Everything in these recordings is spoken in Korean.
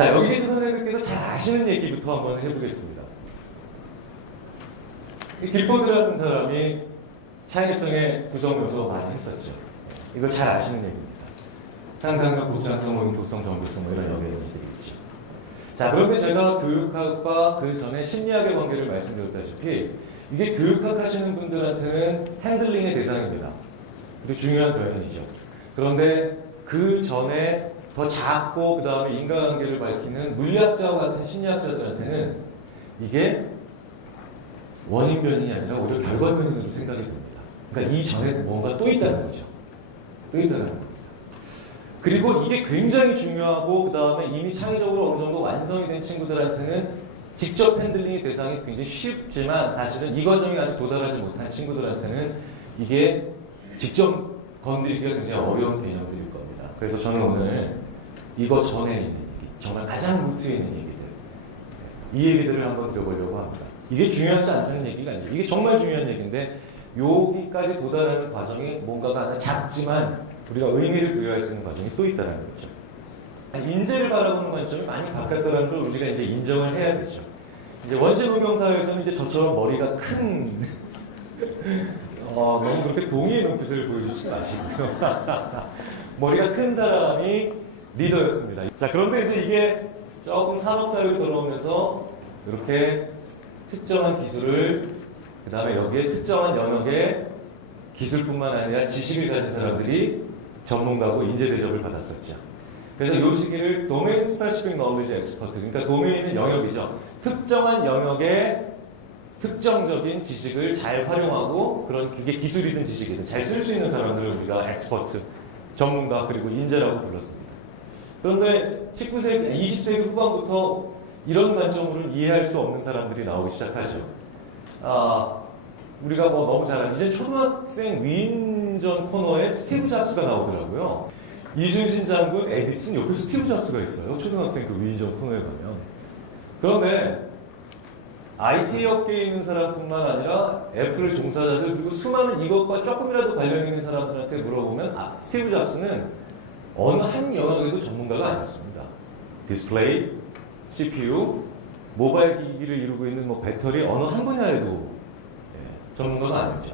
자, 여기에서 선생님께서 잘 아시는 얘기부터 한번 해보겠습니다. 길포드라는 사람이 창의성의 구성 요소 많이 했었죠. 이걸 잘 아시는 얘기입니다. 상상력, 독창성, 도성, 정보성 이런 영역들이 있죠. 자, 그런데 제가 교육학과 그 전에 심리학의 관계를 말씀드렸다시피 이게 교육학 하시는 분들한테는 핸들링의 대상입니다. 그리고 중요한 표현이죠. 그런데 그 전에 더 작고 그 다음에 인과관계를 밝히는 물리학자와 같은 심리학자들한테는 이게 원인 변인이 아니라 오히려 결과 변인으로 생각이 됩니다. 그러니까 이전에 뭔가 또 있다는 거죠. 또 있다는 겁니다. 그리고 이게 굉장히 중요하고 그 다음에 이미 창의적으로 어느 정도 완성이 된 친구들한테는 직접 핸들링의 대상이 굉장히 쉽지만 사실은 이 과정에 아직 도달하지 못한 친구들한테는 이게 직접 건드리기가 굉장히 어려운 개념들일 겁니다. 그래서 저는 오늘 이거 전에 있는 얘기, 정말 가장 루트에 있는 얘기들, 이 얘기들을 한번 드려보려고 합니다. 이게 중요하지 않다는 얘기가 아니죠. 이게 정말 중요한 얘기인데 여기까지 도달하는 과정이 뭔가가 하나 작지만 우리가 의미를 부여할 수 있는 과정이 또 있다는 거죠. 인재를 바라보는 관점이 많이 바뀌었다는 걸 우리가 이제 인정을 해야 되죠. 이제 원시 문명사회에서는 이제 저처럼 머리가 큰 너무 그렇게 동의의 눈빛을 보여주지 마시고요. 머리가 큰 사람이 리더였습니다. 자, 그런데 이제 이게 조금 산업사회로 돌아오면서 이렇게 특정한 기술을 그 다음에 여기에 특정한 영역의 기술뿐만 아니라 지식을 가진 사람들이 전문가고 인재 대접을 받았었죠. 그래서 이 시기를 도메인 스페시픽 너리지 엑스퍼트, 그러니까 도메인은 영역이죠. 특정한 영역의 특정적인 지식을 잘 활용하고 그런 그게 기술이든 지식이든 잘 쓸 수 있는 사람들을 우리가 엑스퍼트, 전문가 그리고 인재라고 불렀습니다. 그런데 19세기, 20세기 후반부터 이런 관점으로 이해할 수 없는 사람들이 나오기 시작하죠. 우리가 뭐 너무 잘 아는 이제 초등학생 위인전 코너에 스티브 잡스가 나오더라고요. 이순신 장군, 에디슨 옆에 스티브 잡스가 있어요. 초등학생 그 위인전 코너에 가면. 그런데 IT 업계에 있는 사람뿐만 아니라 애플의 종사자들 그리고 수많은 이것과 조금이라도 관련 있는 사람들한테 물어보면 스티브 잡스는 어느 한 영역에도 전문가가 아니었습니다. 디스플레이, CPU, 모바일 기기를 이루고 있는 뭐 배터리 어느 한 분야에도 전문가가 아니죠.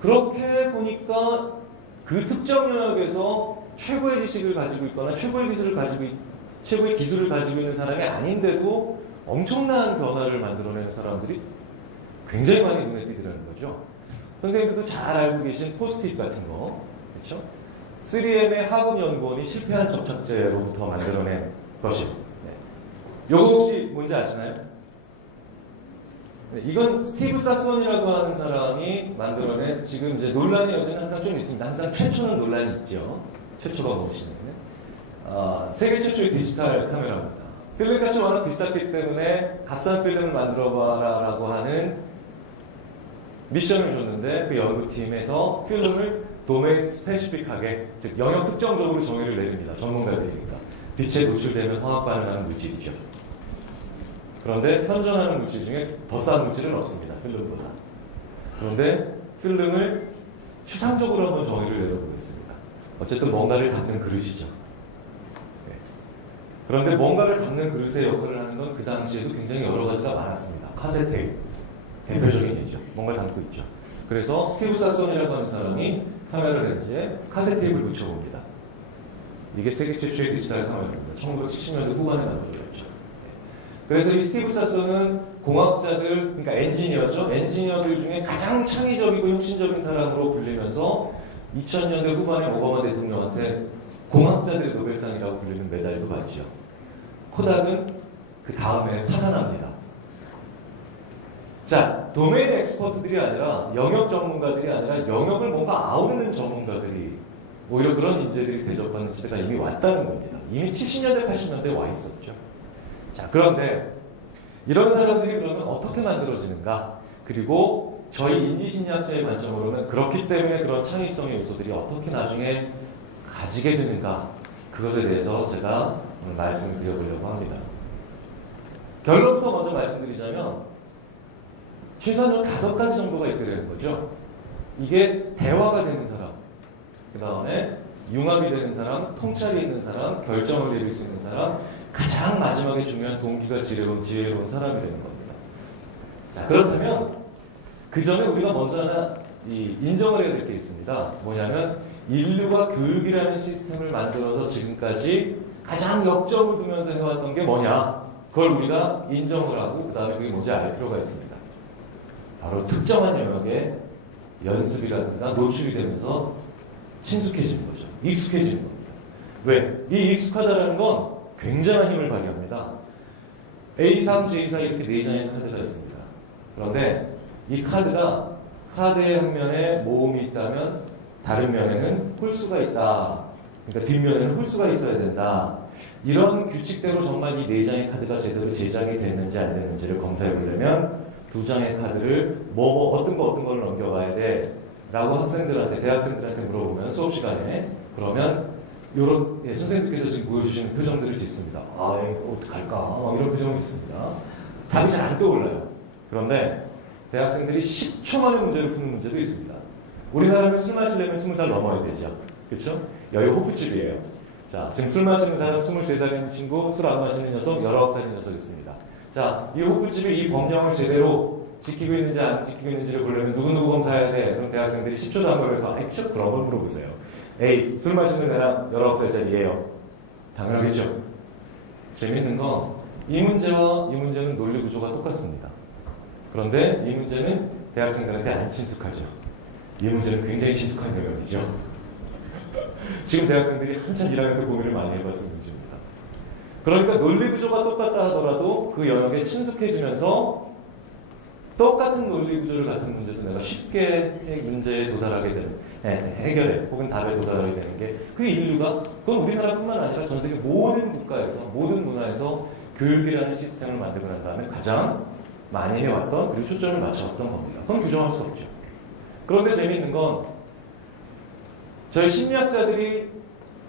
그렇게 보니까 그 특정 영역에서 최고의 지식을 가지고 있거나 최고의 기술을 가지고 있는 사람이 아닌데도 엄청난 변화를 만들어내는 사람들이 굉장히 많이 눈에 띄더라는 거죠. 선생님들도 잘 알고 계신 포스트잇 같은 거, 그렇죠? 3M의 하급 연구원이 실패한 접착제로부터 만들어낸 것이고, 요거 혹시 뭔지 아시나요? 네, 이건 스티브 사손이라고 하는 사람이 만들어낸 지금 이제 논란이 여전히 항상 좀 있습니다. 항상 최초는 논란이 있죠. 최초가 무엇이냐면 세계 최초의 디지털 카메라입니다. 필름값이 워낙 비쌌기 때문에 값싼 필름을 만들어봐라라고 하는 미션을 줬는데 그 연구팀에서 필름을 도메인 스페시픽하게 즉 영역 특정적으로 정의를 내립니다. 전문가들이니까. 빛에 노출되면 화학 반응하는 물질이죠. 그런데 현존하는 물질 중에 더 싼 물질은 없습니다. 필름보다. 그런데 필름을 추상적으로 한번 정의를 내려보겠습니다. 어쨌든 뭔가를 담는 그릇이죠. 네. 그런데 뭔가를 담는 그릇의 역할을 하는 건 그 당시에도 굉장히 여러 가지가 많았습니다. 카세트 테이프. 대표적인 예죠. 뭔가를 담고 있죠. 그래서 스티브 사손이라고 하는 사람이 카메라 렌즈에 카세트 테이프를 붙여봅니다. 이게 세계 최초의 디지털 카메라입니다. 1970년대 후반에 만들어졌죠. 그래서 이 스티브 사손은 공학자들, 그러니까 엔지니어죠. 엔지니어들 중에 가장 창의적이고 혁신적인 사람으로 불리면서 2000년대 후반에 오바마 대통령한테 공학자들의 노벨상이라고 불리는 메달도 받죠. 코닥은 그 다음에 파산합니다. 자, 도메인 엑스퍼트들이 아니라 영역 전문가들이 아니라 영역을 뭔가 아우르는 전문가들이 오히려 그런 인재들이 대접받는 시대가 이미 왔다는 겁니다. 이미 70년대, 80년대에 와 있었죠. 자, 그런데 이런 사람들이 그러면 어떻게 만들어지는가? 그리고 저희 인지심리학자의 관점으로는 그렇기 때문에 그런 창의성의 요소들이 어떻게 나중에 가지게 되는가? 그것에 대해서 제가 오늘 말씀을 드려보려고 합니다. 결론부터 먼저 말씀드리자면 최소한 5가지 정도가 있게 되는 거죠. 이게 대화가 되는 사람, 그 다음에 융합이 되는 사람, 통찰이 있는 사람, 결정을 내릴 수 있는 사람, 가장 마지막에 중요한 동기가 지혜로운 사람이 되는 겁니다. 자, 그렇다면 그 전에 우리가 먼저 하나 인정을 해야 될 게 있습니다. 뭐냐면 인류가 교육이라는 시스템을 만들어서 지금까지 가장 역점을 두면서 해왔던 게 뭐냐? 그걸 우리가 인정을 하고 그 다음에 그게 뭔지 알 필요가 있습니다. 바로 특정한 영역에 연습이라든가 노출이 되면서 친숙해지는 거죠. 익숙해지는 겁니다. 왜? 이 익숙하다는 건 굉장한 힘을 발휘합니다. A3, J4 이렇게 4장의 카드가 있습니다. 그런데 이 카드가 카드의 한 면에 모음이 있다면 다른 면에는 홀수가 있다. 그러니까 뒷면에는 홀수가 있어야 된다. 이런 규칙대로 정말 이 4장의 카드가 제대로 제작이 됐는지 안 됐는지를 검사해 보려면 2장의 카드를 어떤 걸 넘겨봐야 돼 라고 학생들한테 대학생들한테 물어보면 수업 시간에 그러면 요런 선생님께서 지금 보여주시는 표정들을 짓습니다. 아 이거 어떡할까 이런 표정을 짓습니다. 답이 잘 안 떠올라요. 그런데 대학생들이 10초 만에 문제를 푸는 문제도 있습니다. 우리나라는 술 마시려면 20살 넘어야 되죠. 그렇죠? 여기 호프집이에요. 자, 지금 술 마시는 사람 23살인 친구, 술 안 마시는 녀석 19살인 녀석 있습니다. 자, 이 호프집이 이 법령을 제대로 지키고 있는지 안 지키고 있는지를 보려면 누구누구 검사해야 돼. 그럼 대학생들이 10초도 안 걸려서 아이 그런 걸 물어보세요. A, 술 마시는 애랑 19살짜리예요. 당연하겠죠. 재밌는 건 이 문제와 이 문제는 논리 구조가 똑같습니다. 그런데 이 문제는 대학생들한테 안 친숙하죠. 이 문제는 굉장히 친숙한 영역이죠. 지금 대학생들이 한참 1학년 때 고민을 많이 해봤을 문제입니다. 그러니까 논리 구조가 똑같다 하더라도 그 영역에 친숙해지면서 똑같은 논리 구조를 같은 문제도 내가 쉽게 문제에 도달하게 되는, 해결에 혹은 답에 도달하게 되는 게 그게 인류가, 그건 우리나라뿐만 아니라 전 세계 모든 국가에서, 모든 문화에서 교육이라는 시스템을 만들고 난 다음에 가장 많이 해왔던, 그리고 초점을 맞춰왔던 겁니다. 그건 부정할 수 없죠. 그런데 재미있는 건 저희 심리학자들이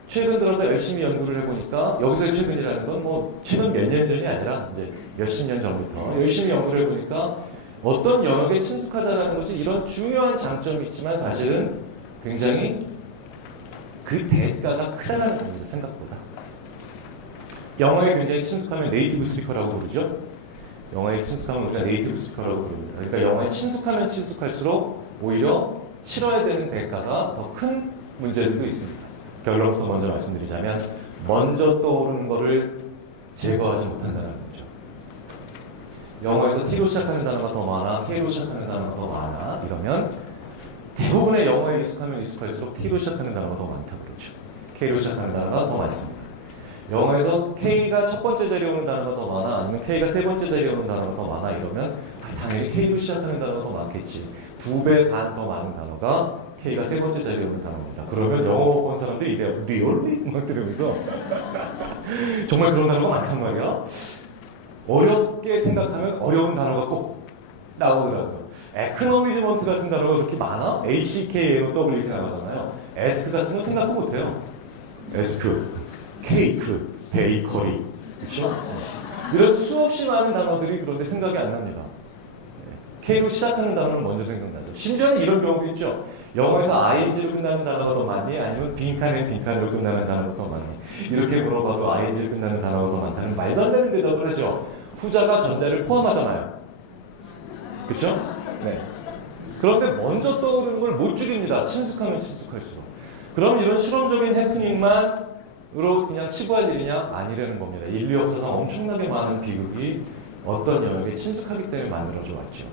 최근 들어서 열심히 연구를 해보니까 여기서 최근이라는 건 뭐 최근 몇 년 전이 아니라 이제 몇십 년 전부터 열심히 연구를 해보니까 어떤 영역에 친숙하다는 것이 이런 중요한 장점이 있지만 사실은 굉장히 그 대가가 크다는 겁니다. 생각보다. 영어에 굉장히 친숙하면 네이티브 스피커라고 부르죠. 영어에 친숙하면 우리가 네이티브 스피커라고 부릅니다. 그러니까 영어에 친숙하면 친숙할수록 오히려 치러야 되는 대가가 더 큰 문제들도 있습니다. 결론부터 먼저 말씀드리자면 먼저 떠오르는 것을 제거하지 못한다는 거죠. 영어에서 T로 시작하는 단어가 더 많아, K로 시작하는 단어가 더 많아 이러면 대부분의 영어에 익숙하면 익숙할수록 T로 시작하는 단어가 더 많다고 그러죠. K로 시작하는 단어가 더 많습니다. 영어에서 K가 첫 번째 자리에 오는 단어가 더 많아 아니면 K가 세 번째 자리에 오는 단어가 더 많아 이러면 당연히 K로 시작하는 단어가 더 많겠지. 2배 반 더 많은 단어가 K가 세 번째 자리에 오는 단어입니다. 그러면 영어 본 사람들이 이게 리얼리? 막 들으면서 정말 그런 단어가 많단 말이야. 어렵게 생각하면 어려운 단어가 꼭 나오더라고요. 에코노미즈먼트 같은 단어가 그렇게 많아? ACKAOW 이렇게 나가잖아요. 에스크 같은 건 생각도 못해요. 에스크, 케이크, 베이커리, 그렇죠? 이런 수없이 많은 단어들이 그런데 생각이 안 납니다. K로 시작하는 단어는 먼저 생각나죠. 심지어는 이런 경우도 있죠. 영어에서 ing로 끝나는 단어가 더 많니? 아니면 빈칸에 빈칸으로 끝나는 단어가 더 많니? 이렇게 물어봐도 ing로 끝나는 단어가 더 많다는 말도 안 되는 대답을 하죠. 후자가 전자를 포함하잖아요. 그렇죠? 네. 그런데 먼저 떠오르는 걸 못 줄입니다. 친숙하면 친숙할수록. 그럼 이런 실험적인 해프닝만으로 그냥 치부할 일이냐? 아니라는 겁니다. 인류 역사상 엄청나게 많은 비극이 어떤 영역에 친숙하기 때문에 만들어져 왔죠.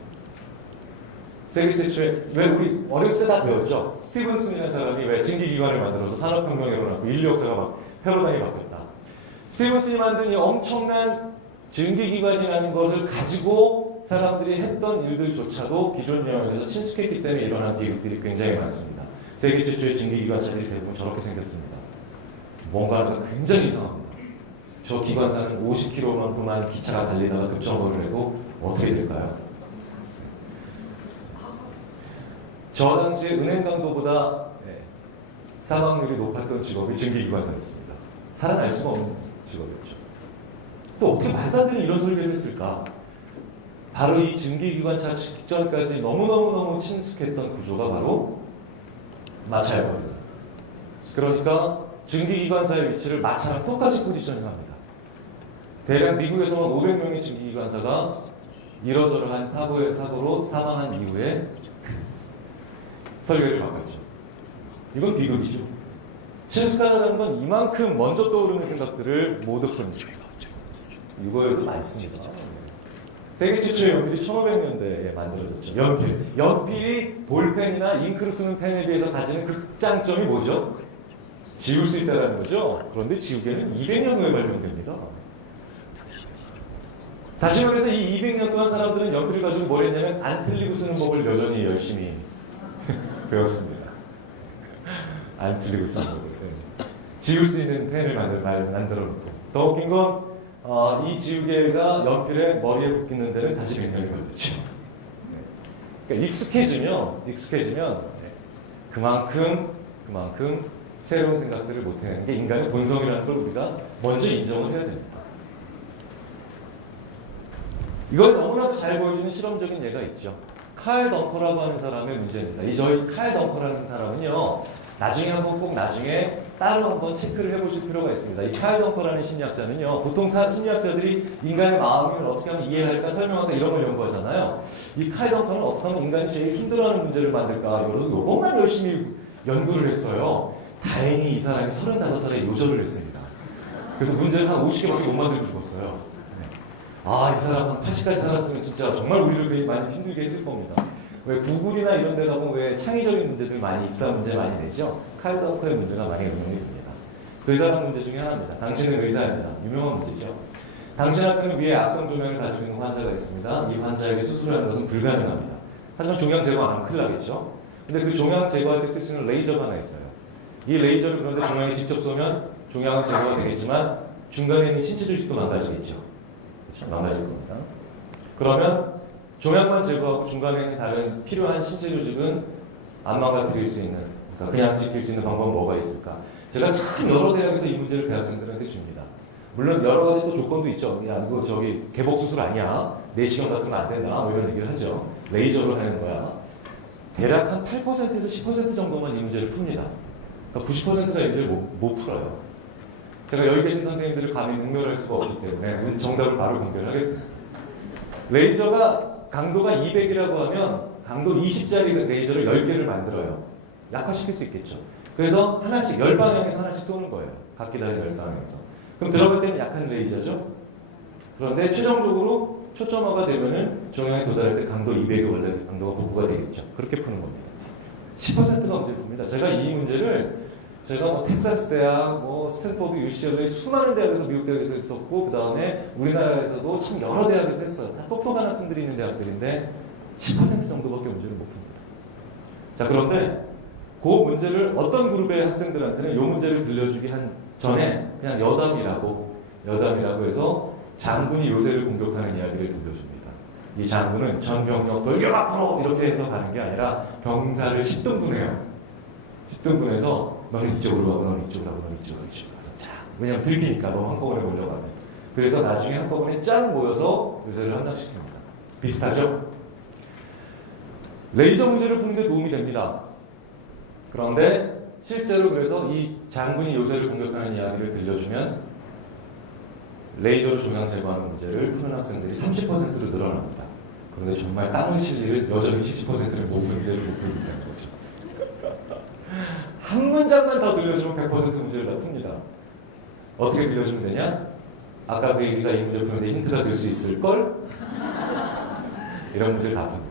세계 최초에, 왜 우리 어렸을 때 다 배웠죠? 스티븐슨이라는 사람이 왜 증기기관을 만들어서 산업혁명이 일어났고 인류 역사가 막 패러다임이 바뀌었다. 스티븐슨이 만든 이 엄청난 증기기관이라는 것을 가지고 사람들이 했던 일들조차도 기존 영역에서 친숙했기 때문에 일어난 비극들이 굉장히 많습니다. 세계 최초의 증기기관차들이 대부분 저렇게 생겼습니다. 뭔가 굉장히 이상합니다. 저 기관사는 50km만 기차가 달리다가 급정거를 해도 어떻게 될까요? 저 당시에 은행 강도보다 사망률이 높았던 직업이 증기기관사였습니다. 살아날 수가 없는 직업이었죠. 또 어떻게 말도 안 되는 이런 설계를 했을까? 바로 이 증기기관차 직전까지 너무너무 친숙했던 구조가 바로 마차였거든요. 그러니까 증기기관사의 위치를 마차랑 똑같이 포지셔닝합니다. 대략 미국에서만 500명의 증기기관사가 이러저러한 사고로 사망한 이후에 설계를 바꿨죠. 이건 비극이죠. 친숙하다는 건 이만큼 먼저 떠오르는 생각들을 못 없습니다. 이거에도 많습니다. 세계 최초의 연필이 1500년대에 만들어졌죠. 연필이 볼펜이나 잉크로 쓰는 펜에 비해서 가지는 극장점이 뭐죠? 지울 수 있다는 거죠. 그런데 지우개는 200년 후에 발명됩니다. 다시 말해서 이 200년 동안 사람들은 연필을 가지고 뭘 했냐면 안 틀리고 쓰는 법을 여전히 열심히 배웠습니다. 안 틀리고 쓰는 법을. 지울 수 있는 펜을 만들어 놓고. 더 웃긴 건 이 지우개가 연필에 머리에 붙이는 데는 다시 100년이 걸렸죠. 그러니까 익숙해지면 그만큼 새로운 생각들을 못해내는 게 인간의 본성이라는 걸 우리가 먼저 인정을 해야 됩니다. 이걸 너무나도 잘 보여주는 실험적인 예가 있죠. 칼 덩커라고 하는 사람의 문제입니다. 저희 칼 덩커라는 사람은요, 나중에 따로 한번 체크를 해보실 필요가 있습니다. 이 칼 덩커라는 심리학자는요, 보통 심리학자들이 인간의 마음을 어떻게 하면 이해할까, 설명할까 이런 걸 연구하잖아요. 이 칼 덩커는 어떻게 하면 인간이 제일 힘들어하는 문제를 만들까, 요것만 열심히 연구를 했어요. 다행히 이 사람이 35살에 요절을 했습니다. 그래서 문제를 한 50개밖에 못 만들고 죽었어요. 이 사람 한 80까지 살았으면 진짜 정말 우리를 많이 힘들게 했을 겁니다. 왜 구글이나 이런 데 가보면 왜 창의적인 문제들 많이, 입사 문제 많이 내죠? 칼 덩커의 문제가 많이 응용이 됩니다. 그 의사라는 문제 중에 하나입니다. 당신은 의사입니다. 유명한 문제죠. 당신한테는 위에 악성 조명을 가지고 있는 환자가 있습니다. 이 환자에게 수술하는 것은 불가능합니다. 하지만 종양 제거 안 하면 큰일 나겠죠? 근데 그 종양 제거할 때 쓸 수 있는 레이저가 하나 있어요. 이 레이저를 그런데 종양에 직접 쏘면 종양은 제거가 되겠지만 중간에 있는 신체 조직도 망가지겠죠. 그렇죠? 망가질 겁니다. 그러면 종양만 제거하고 중간에 있는 다른 필요한 신체 조직은 안 망가뜨릴 수 있는, 그러니까 그냥 지킬 수 있는 방법은 뭐가 있을까? 제가 참 여러 대학에서 이 문제를 대학생들한테 줍니다. 물론 여러 가지 또 조건도 있죠. 야, 이거 개복 수술 아니야. 4시간 같으면 안 된다. 뭐 이런 얘기를 하죠. 레이저로 하는 거야. 대략 한 8%에서 10% 정도만 이 문제를 풉니다. 그러니까 90%가 이 문제를 못 풀어요. 제가 여기 계신 선생님들을 감히 능멸할 수가 없기 때문에 정답을 바로 공개하겠습니다. 레이저가 강도가 200이라고 하면 강도 20짜리 레이저를 10개를 만들어요. 약화시킬 수 있겠죠. 그래서 하나씩, 10방향에서 하나씩 쏘는 거예요. 각기 다른 10방향에서. 그럼 들어갈 때는 약한 레이저죠. 그런데 최종적으로 초점화가 되면은 종양에 도달할 때 강도 200이 원래 강도가 복구가 되겠죠. 그렇게 푸는 겁니다. 10%가 문제를 풉니다. 제가 이 문제를 텍사스 대학, 스탠포드, UCLA 수많은 대학에서, 미국 대학에서 했었고, 그 다음에 우리나라에서도 참 여러 대학에서 했어요. 다 똑똑한 학생들이 있는 대학들인데 10% 정도밖에 문제를 못 풉니다. 자, 그런데 그 문제를 어떤 그룹의 학생들한테는 이 문제를 들려주기 전에 그냥 여담이라고 해서 장군이 요새를 공격하는 이야기를 들려줍니다. 이 장군은 전 병력 돌격 앞으로 이렇게 해서 가는 게 아니라 병사를 10등분해요. 10등분해서 너는 이쪽으로 가고 너는 이쪽으로 가고 너는 이쪽으로 가서 자, 왜냐면 들키니까 너무 한꺼번에 몰려가면. 그래서 나중에 한꺼번에 쫙 모여서 요새를 한장시킵니다. 비슷하죠? 레이저 문제를 푸는 데 도움이 됩니다. 그런데 실제로 그래서 이 장군이 요새를 공격하는 이야기를 들려주면 레이저로 종양 제거하는 문제를 푸는 학생들이 30%로 늘어납니다. 그런데 정말 땀을 칠 일을 여전히 70%를 못 푸는 문제를 못 풀고 있다는 거죠. 한 문장만 더 들려주면 100% 문제를 다 풉니다. 어떻게 들려주면 되냐? 아까 그 얘기가 이 문제 푸는데 힌트가 될 수 있을걸? 이런 문제를 다 풉니다.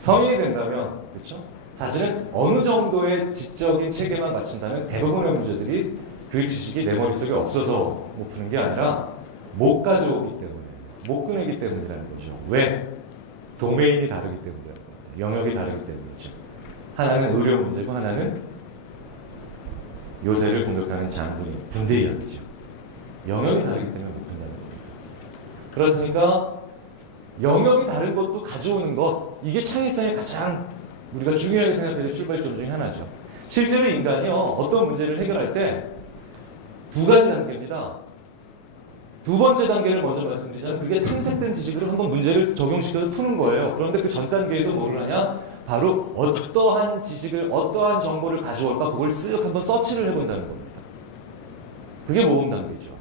성인이 된다면, 그렇죠? 사실은 어느 정도의 지적인 체계만 갖춘다면 대부분의 문제들이 그 지식이 내 머릿속에 없어서 못 푸는 게 아니라 못 가져오기 때문에, 못 꺼내기 때문이라는 거죠. 왜? 도메인이 다르기 때문이에요. 영역이 다르기 때문이죠. 하나는 의료 문제고 하나는 요새를 공격하는 장군이 군대 이야기죠. 영역이 다르기 때문에 못 푼다는 겁니다. 그렇으니까 영역이 다른 것도 가져오는 것, 이게 창의성의 가장 우리가 중요하게 생각하는 출발점 중에 하나죠. 실제로 인간이요, 어떤 문제를 해결할 때 두 가지 단계입니다. 두 번째 단계를 먼저 말씀드리자면 그게 탐색된 지식으로 한번 문제를 적용시켜서 푸는 거예요. 그런데 그 전 단계에서 뭐를 하냐? 바로 어떠한 지식을, 어떠한 정보를 가져올까 그걸 쓱 한번 서치를 해본다는 겁니다. 그게 모험 단계죠.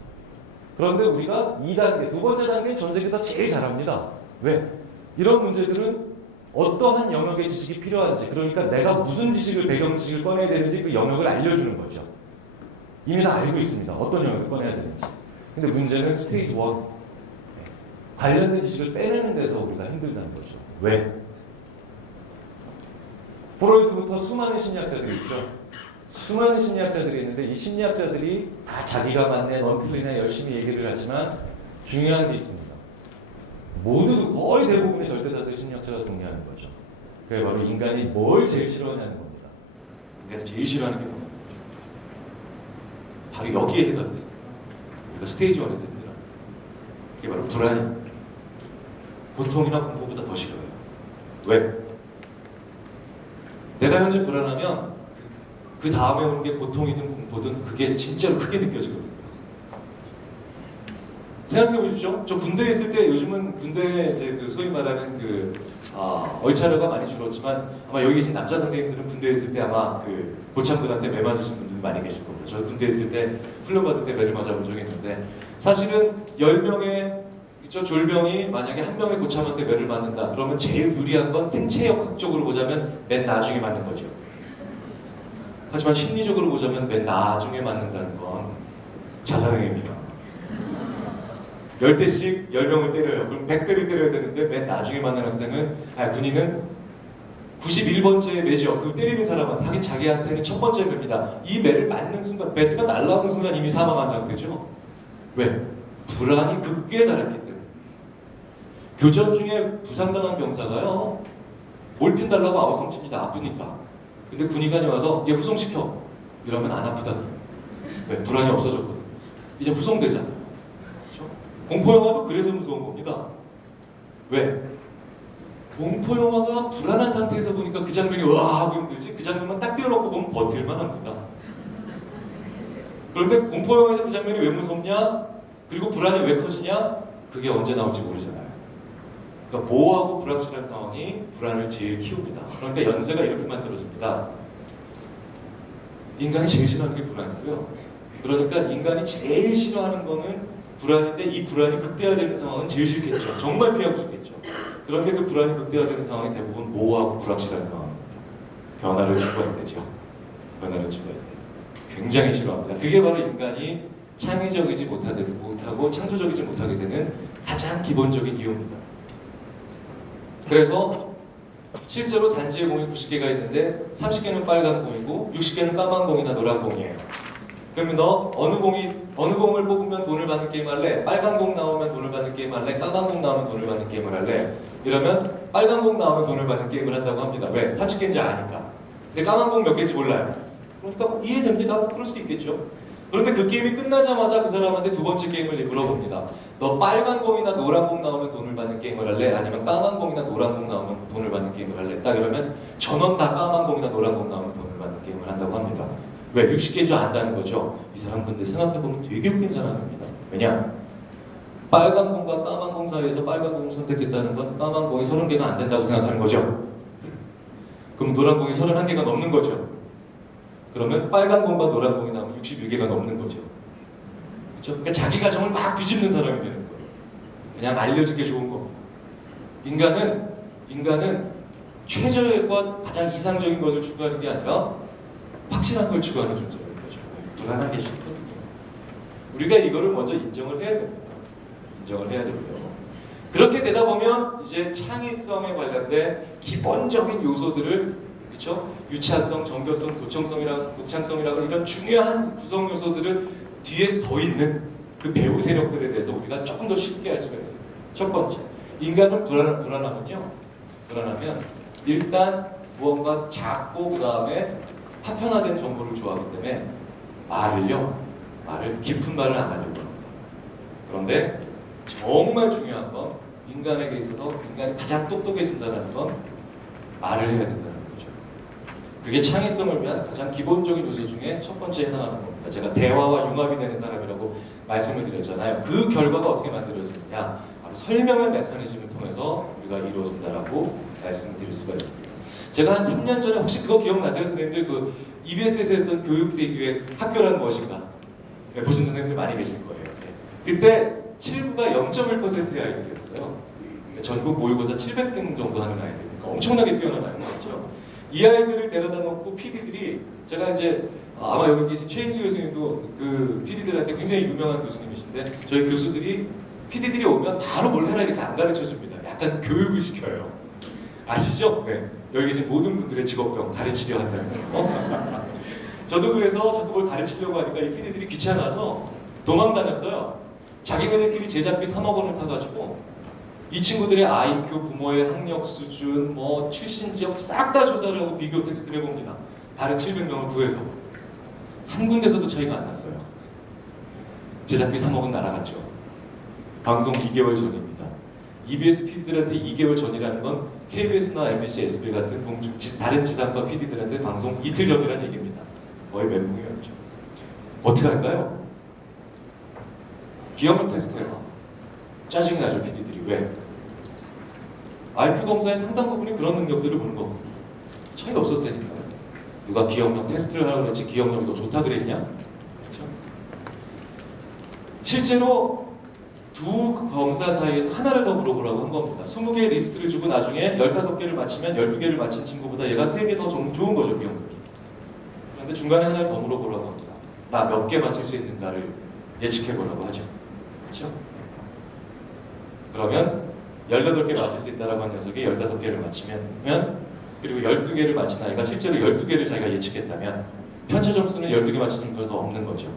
그런데 우리가 2단계, 두 번째 단계는 전 세계에서 제일 잘합니다. 왜? 이런 문제들은 어떠한 영역의 지식이 필요한지, 그러니까 내가 무슨 지식을, 배경 지식을 꺼내야 되는지 그 영역을 알려주는 거죠. 이미 다 알고 있습니다. 어떤 영역을 꺼내야 되는지. 근데 문제는 스테이지 1. 관련된 지식을 빼내는 데서 우리가 힘들다는 거죠. 왜? 프로이트부터 수많은 심리학자들이 있죠. 수많은 심리학자들이 있는데 이 심리학자들이 다 자기가 맞네, 넌 틀리네 열심히 얘기를 하지만 중요한 게 있습니다. 모두 거의 대부분의 절대다수의 심리학자가 동의하는 거죠. 그게 바로 인간이 뭘 제일 싫어하냐는 겁니다. 인간이 제일 싫어하는 게 뭐냐? 바로 여기에 해당이 있습니다. 우리가 스테이지 1에서 힘들어요. 그게 바로 불안입니다. 고통이나 공포보다 더 싫어요. 왜? 내가 현재 불안하면 그 다음에 오는 게 고통이든 공포든 그게 진짜로 크게 느껴지거든요. 생각해 보십시오. 저 군대에 있을 때 요즘은 군대에 이제 그 소위 말하는 얼차려가 많이 줄었지만 아마 여기 계신 남자 선생님들은 군대에 있을 때 아마 그 고참분한테 매 맞으신 분들 많이 계실 겁니다. 저 군대에 있을 때 훈련받을 때 매를 맞아본 적이 있는데 사실은 10명의 졸병이 만약에 한 명의 고참한테 매를 맞는다. 그러면 제일 유리한 건 생체역학적으로 보자면 맨 나중에 맞는 거죠. 하지만 심리적으로 보자면 맨 나중에 맞는다는 건 자살행위입니다. 10대씩 10명을 때려요. 그럼 100대를 때려야 되는데 맨 나중에 맞는 군인은 91번째 매죠. 그 때리는 사람은 하긴 자기한테는 첫 번째 매입니다. 이 매를 맞는 순간, 배트가 날아오는 순간 이미 사망한 상태죠. 왜? 불안이 극기에 달했기 때문에. 교전 중에 부상당한 병사가요, 몰핀 달라고 아우성 칩니다. 아프니까. 근데 군의관이 와서 얘 후송시켜. 이러면 안 아프다니. 왜? 불안이 없어졌거든. 이제 후송되잖아. 그렇죠? 공포영화도 그래서 무서운 겁니다. 왜? 공포영화가 불안한 상태에서 보니까 그 장면이 와 하고 힘들지, 그 장면만 딱 띄워놓고 보면 버틸만 합니다. 그런데 공포영화에서 그 장면이 왜 무섭냐? 그리고 불안이 왜 커지냐? 그게 언제 나올지 모르잖아요. 그러니까 모호하고 불확실한 상황이 불안을 제일 키웁니다. 그러니까 연쇄가 이렇게 만들어집니다. 인간이 제일 싫어하는 게 불안이고요. 그러니까 인간이 제일 싫어하는 거는 불안인데 이 불안이 극대화되는 상황은 제일 싫겠죠. 정말 피하고 싶겠죠. 그런데 그 불안이 극대화되는 상황이 대부분 모호하고 불확실한 상황입니다. 변화를 추구할 때죠. 변화를 추구할 때. 굉장히 싫어합니다. 그게 바로 인간이 창의적이지 못하고 창조적이지 못하게 되는 가장 기본적인 이유입니다. 그래서 실제로 단지의 공이 90개가 있는데 30개는 빨간 공이고 60개는 까만 공이나 노란 공이에요. 그러면 너 어느 공을 뽑으면 돈을 받는 게임 할래? 빨간 공 나오면 돈을 받는 게임 할래? 까만 공 나오면 돈을 받는 게임을 할래? 이러면 빨간 공 나오면 돈을 받는 게임을 한다고 합니다. 왜? 30개인지 아니까. 근데 까만 공 몇 개인지 몰라요. 그러니까 이해됩니다. 그럴 수도 있겠죠. 그런데 그 게임이 끝나자마자 그 사람한테 두 번째 게임을 물어봅니다. 너 빨간 공이나 노란 공 나오면 돈을 받는 게임을 할래? 아니면 까만 공이나 노란 공 나오면 돈을 받는 게임을 할래? 딱 이러면 전원 다 까만 공이나 노란 공 나오면 돈을 받는 게임을 한다고 합니다. 왜? 60개인 줄 안다는 거죠. 이 사람 근데 생각해보면 되게 웃긴 사람입니다. 왜냐? 빨간 공과 까만 공 사이에서 빨간 공을 선택했다는 건 까만 공이 30개가 안 된다고 생각하는 거죠. 그럼 노란 공이 31개가 넘는 거죠. 그러면 빨간 공과 노란 공이 나오면 61개가 넘는 거죠. 그렇죠? 그러니까 자기 가정을 막 뒤집는 사람이 되는 거예요. 그냥 알려지게 좋은 겁니다. 인간은 최저의 것, 가장 이상적인 것을 추구하는 게 아니라 확실한 걸 추구하는 존재라는 거죠. 불안한 게 싫거든요. 우리가 이거를 먼저 인정을 해야 됩니다. 인정을 해야 되고요. 그렇게 되다 보면 이제 창의성에 관련된 기본적인 요소들을, 그렇죠? 유창성, 정교성, 독창성이라고 이런 중요한 구성 요소들을 뒤에 더 있는 그 배후 세력들에 대해서 우리가 조금 더 쉽게 알 수가 있습니다. 첫 번째, 인간은 불안하면 일단 무언가 작고 그 다음에 파편화된 정보를 좋아하기 때문에 깊은 말을 안 하려고 합니다. 그런데 정말 중요한 건 인간에게 있어서 인간이 가장 똑똑해진다는 건 말을 해야 된다는 거죠. 그게 창의성을 위한 가장 기본적인 요소 중에 첫 번째 해당하는 겁니다. 제가 대화와 융합이 되는 사람이라고 말씀을 드렸잖아요. 그 결과가 어떻게 만들어지느냐? 바로 설명의 메커니즘을 통해서 우리가 이루어진다라고 말씀을 드릴 수가 있습니다. 제가 한 3년 전에 혹시 그거 기억나세요? 선생님들 그 EBS에서 했던 교육대기획 학교란 무엇인가? 네, 보신 선생님들 많이 계실 거예요. 네. 그때 7구가 0.1%의 아이들이었어요. 전국 모의고사 700등 정도 하는 아이들이니까 엄청나게 뛰어난 아이들이죠. 이 아이들을 데려다 놓고 PD들이 제가 이제 아마 여기 계신 최인수 교수님도 그 PD들한테 굉장히 유명한 교수님이신데 저희 교수들이 PD들이 오면 바로 뭘 해라 이렇게 안 가르쳐 줍니다. 약간 교육을 시켜요. 아시죠? 네. 여기 계신 모든 분들의 직업병 가르치려 한다는 거. 저도 그래서 자꾸 뭘 가르치려고 하니까 이 PD들이 귀찮아서 도망 다녔어요. 자기네들끼리 제작비 3억 원을 타가지고 이 친구들의 IQ, 부모의 학력 수준, 뭐 출신 지역 싹 다 조사를 하고 비교 테스트를 해봅니다. 다른 700명을 구해서 한 군데서도 차이가 안 났어요. 제작비 3억은 날아갔죠. 방송 2개월 전입니다. EBS PD들한테 2개월 전이라는 건 KBS나 MBC, SB 같은 다른 지상파 PD들한테 방송 이틀 전이라는 얘기입니다. 거의 멘붕이었죠. 어떻게 할까요? 기억력 테스트 해봐. 짜증이 나죠, PD들이. 왜? IQ 검사의 상당 부분이 그런 능력들을 보는 거고 차이가 없었다니까요. 누가 기억력 테스트를 하라고 그랬지 기억력이 더 좋다 그랬냐? 그렇죠? 실제로 두 검사 사이에서 하나를 더 물어보라고 한 겁니다. 20개의 리스트를 주고 나중에 15개를 맞히면 12개를 맞힌 친구보다 얘가 3개 더 좋은 거죠, 기억력이. 그런데 중간에 하나를 더 물어보라고 합니다. 나 몇 개 맞힐 수 있는가를 예측해보라고 하죠. 그렇죠? 그러면 18개 맞힐 수 있다라고 한 녀석이 15개를 맞히면 그리고 12개를 맞힌 아이가 실제로 12개를 자기가 예측했다면 편차 점수는 12개 맞히는 것보다 더 없는 거죠.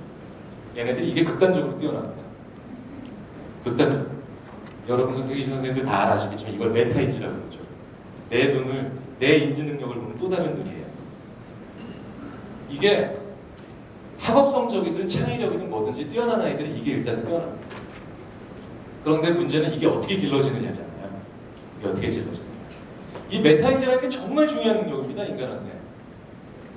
얘네들이 이게 극단적으로 뛰어납니다. 극단적으로. 여러분 이 선생님들 다 아시겠지만 이걸 메타인지라고 그러죠. 내 눈을, 내 인지 능력을 보는 또 다른 눈이에요. 이게 학업 성적이든 창의력이든 뭐든지 뛰어난 아이들은 이게 일단 뛰어납니다. 그런데 문제는 이게 어떻게 길러지느냐잖아요. 이게 어떻게 길러지느냐. 이 메타인지라는 게 정말 중요한 능력입니다, 인간한테.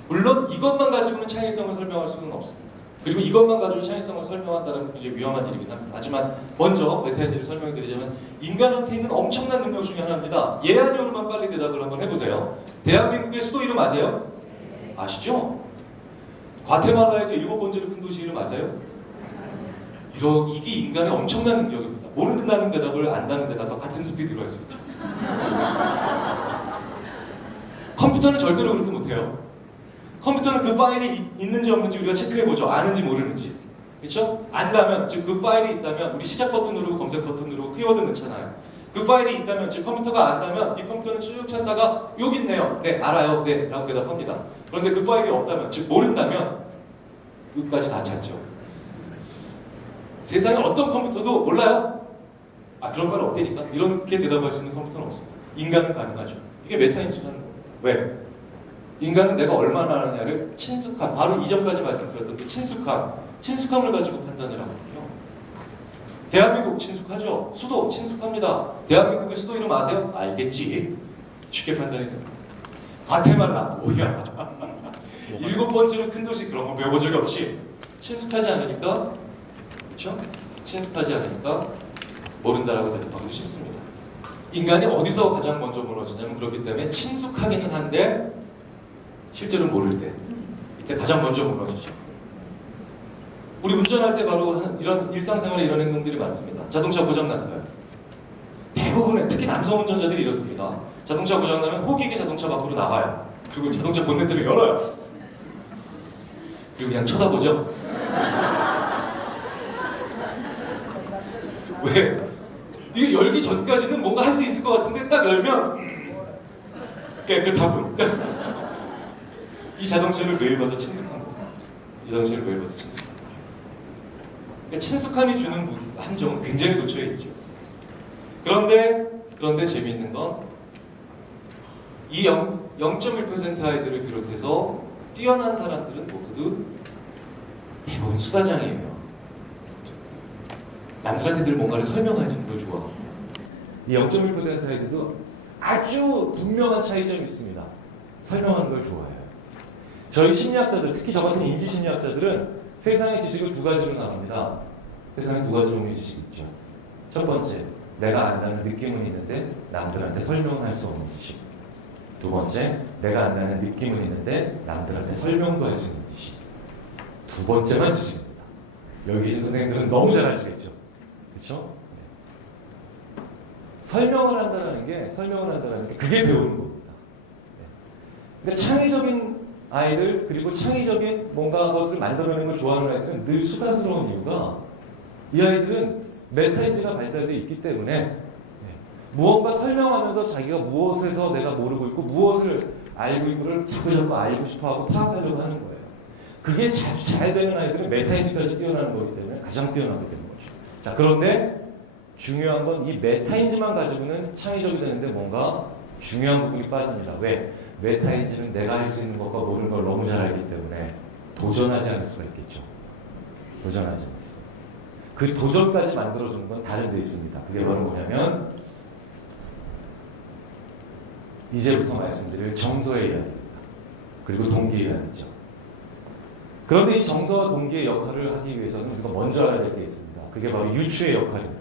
물론 이것만 가지고는 창의성을 설명할 수는 없습니다. 그리고 이것만 가지고 창의성을 설명한다는 이제 위험한 일이긴 합니다. 하지만 먼저 메타인지를 설명해 드리자면 인간한테 있는 엄청난 능력 중에 하나입니다. 예 아니오로만 빨리 대답을 한번 해보세요. 대한민국의 수도 이름 아세요? 아시죠? 과테말라에서 7번째로 큰 도시 이름 아세요? 이게 인간의 엄청난 능력입니다. 모른다는 대답을 안다는 대답과 같은 스피드로 할 수 있죠. 컴퓨터는 절대로 그렇게 못해요. 컴퓨터는 그 파일이 있는지 없는지 우리가 체크해보죠. 아는지 모르는지. 그렇죠? 안다면, 즉 그 파일이 있다면 우리 시작 버튼 누르고 검색 버튼 누르고 키워드 넣잖아요. 그 파일이 있다면, 즉 컴퓨터가 안다면 이 컴퓨터는 쭉 찾다가 여기 있네요. 네, 알아요. 네, 라고 대답합니다. 그런데 그 파일이 없다면, 즉 모른다면 끝까지 다 찾죠. 세상에 어떤 컴퓨터도 몰라요? 그런 건 없다니까? 이렇게 대답할 수 있는 컴퓨터는 없습니다. 인간은 가능하죠. 이게 메타인지라는 거예요. 왜? 인간은 내가 얼마나 아느냐를 친숙함, 바로 이전까지 말씀드렸던 그 친숙함을 가지고 판단을 하거든요. 대한민국 친숙하죠? 수도 친숙합니다. 대한민국의 수도 이름 아세요? 알겠지. 쉽게 판단이 됩니다. 과테말라, 뭐야? 7번째로 큰 도시 그런 거 배워본 적이 없이 친숙하지 않으니까, 그렇죠? 친숙하지 않으니까 모른다라고 대답하기도 쉽습니다. 인간이 어디서 가장 먼저 무너지냐면 그렇기 때문에 친숙하기는 한데 실제로 모를 때 이때 가장 먼저 무너지죠. 우리 운전할 때 바로 이런 일상생활에 이런 행동들이 많습니다. 자동차 고장났어요. 대부분의 특히 남성 운전자들이 이렇습니다. 자동차 고장나면 호기게 자동차 밖으로 나가요. 그리고 자동차 본네트를 열어요. 그리고 그냥 쳐다보죠. 왜? 이게 열기 전까지는 뭔가 할 수 있을 것 같은데 딱 열면 깨끗하군. 이 자동차를 매일 봐서 친숙한 거야. 이 자동차를 매일 봐서 친숙한 거야. 그러니까 친숙함이 주는 함정은 굉장히 놓쳐 있죠. 그런데 재미있는 건 이 0.1% 아이들을 비롯해서 뛰어난 사람들은 모두 대부분 수다장이에요. 남들한테 늘 뭔가를 설명해주는 걸 좋아합니다. 이 0.1% 아이들도 아주 분명한 차이점이 있습니다. 설명하는 걸 좋아해요. 저희 심리학자들, 특히 저 같은 인지심리학자들은 세상의 지식을 두 가지로 나눕니다. 세상에 두 가지 종류의 지식이 있죠. 첫 번째, 내가 안다는 느낌은 있는데 남들한테 설명할 수 없는 지식. 두 번째, 내가 안다는 느낌은 있는데 남들한테 설명도 할 수 있는 지식. 두 번째만 지식입니다. 여기 계신 선생님들은 너무 잘 아시겠죠? 그렇죠? 설명을 한다는 게 그게 배우는 겁니다. 그러니까 창의적인 아이들 그리고 창의적인 뭔가 것을 만들어내는 걸 좋아하는 아이들은 늘 수다스러운 이유가 이 아이들은 메타인지가 발달되어 있기 때문에 무언가 설명하면서 자기가 무엇에서 내가 모르고 있고 무엇을 알고 있고를 자꾸 알고 싶어하고 파악하려고 하는 거예요. 그게 잘 되는 아이들은 메타인지까지 뛰어나는 거기 때문에 가장 뛰어나게 되는 거죠. 자, 그런데 중요한 건 이 메타인지만 가지고는 창의적이 되는데 뭔가 중요한 부분이 빠집니다. 왜? 메타인지는 내가 할 수 있는 것과 모르는 걸 너무 잘 알기 때문에 도전하지 않을 수가 있겠죠. 도전하지 않습니다. 그 도전까지 만들어주는 건 다른 데 있습니다. 그게 바로 뭐냐면 이제부터 말씀드릴 정서의 이야기입니다. 그리고 동기의 이야기죠. 그런데 이 정서와 동기의 역할을 하기 위해서는 우리가 먼저 알아야 될 게 있습니다. 그게 바로 유추의 역할입니다.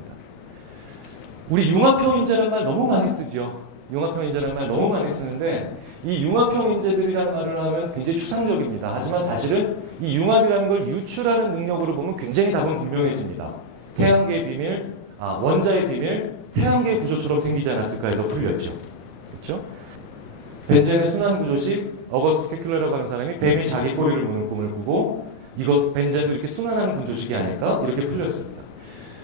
우리 융합형 인재라는 말 너무 많이 쓰죠. 융합형 인재라는 말 너무 많이 쓰는데 이 융합형 인재들이라는 말을 하면 굉장히 추상적입니다. 하지만 사실은 이 융합이라는 걸 유추라는 능력으로 보면 굉장히 답은 분명해집니다. 태양계의 비밀, 원자의 비밀, 태양계의 구조처럼 생기지 않았을까 해서 풀렸죠. 그렇죠? 벤젠의 순환 구조식, 어거스트 케클러라고 하는 사람이 뱀이 자기 꼬리를 무는 꿈을 꾸고 이것 벤젠도 이렇게 순환하는 구조식이 아닐까? 이렇게 풀렸습니다.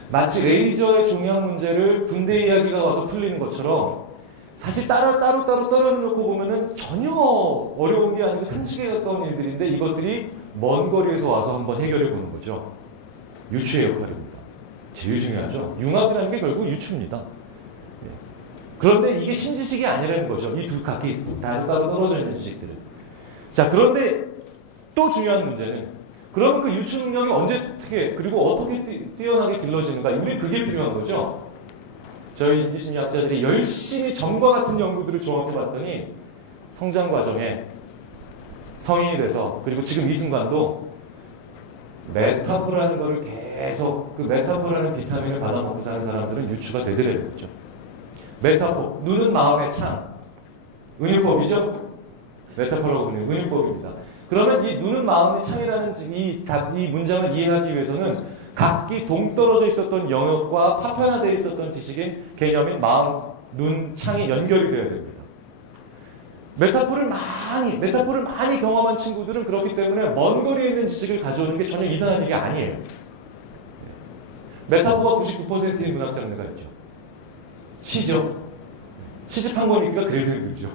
마치 레이저의 종양 문제를 군대 이야기가 와서 풀리는 것처럼 사실 따로 떨어놓고 보면은 전혀 어려운 게 아니고 상식에 가까운 일들인데 이것들이 먼 거리에서 와서 한번 해결해 보는 거죠. 유추의 역할입니다. 제일 중요하죠. 융합이라는 게 결국 유추입니다. 그런데 이게 신지식이 아니라는 거죠. 이 두 각기 따로 떨어져 있는 지식들은. 자, 그런데 또 중요한 문제는 그럼 그 유추 능력이 언제 어떻게 그리고 어떻게 뛰어나게 길러지는가? 우리 그게 필요한 거죠. 저희 인지심리학자들이 열심히 전과 같은 연구들을 종합해 봤더니 성장 과정에 성인이 돼서 그리고 지금 이 순간도 메타포라는 거를 계속 그 메타포라는 비타민을 받아먹고 사는 사람들은 유추가 되더라는 거죠. 메타포, 눈은 마음의 창. 은유법이죠? 메타포라고 부르는 은유법입니다. 그러면 이 눈은 마음의 창이라는 이 문장을 이해하기 위해서는 각기 동떨어져 있었던 영역과 파편화되어 있었던 지식의 개념인 마음, 눈, 창이 연결이 되어야 됩니다. 메타포를 많이 경험한 친구들은 그렇기 때문에 먼 거리에 있는 지식을 가져오는 게 전혀 이상한 일이 아니에요. 메타포가 99%인 문학 장르가 있죠. 시죠. 시집한 거니까 그래서 힘들죠.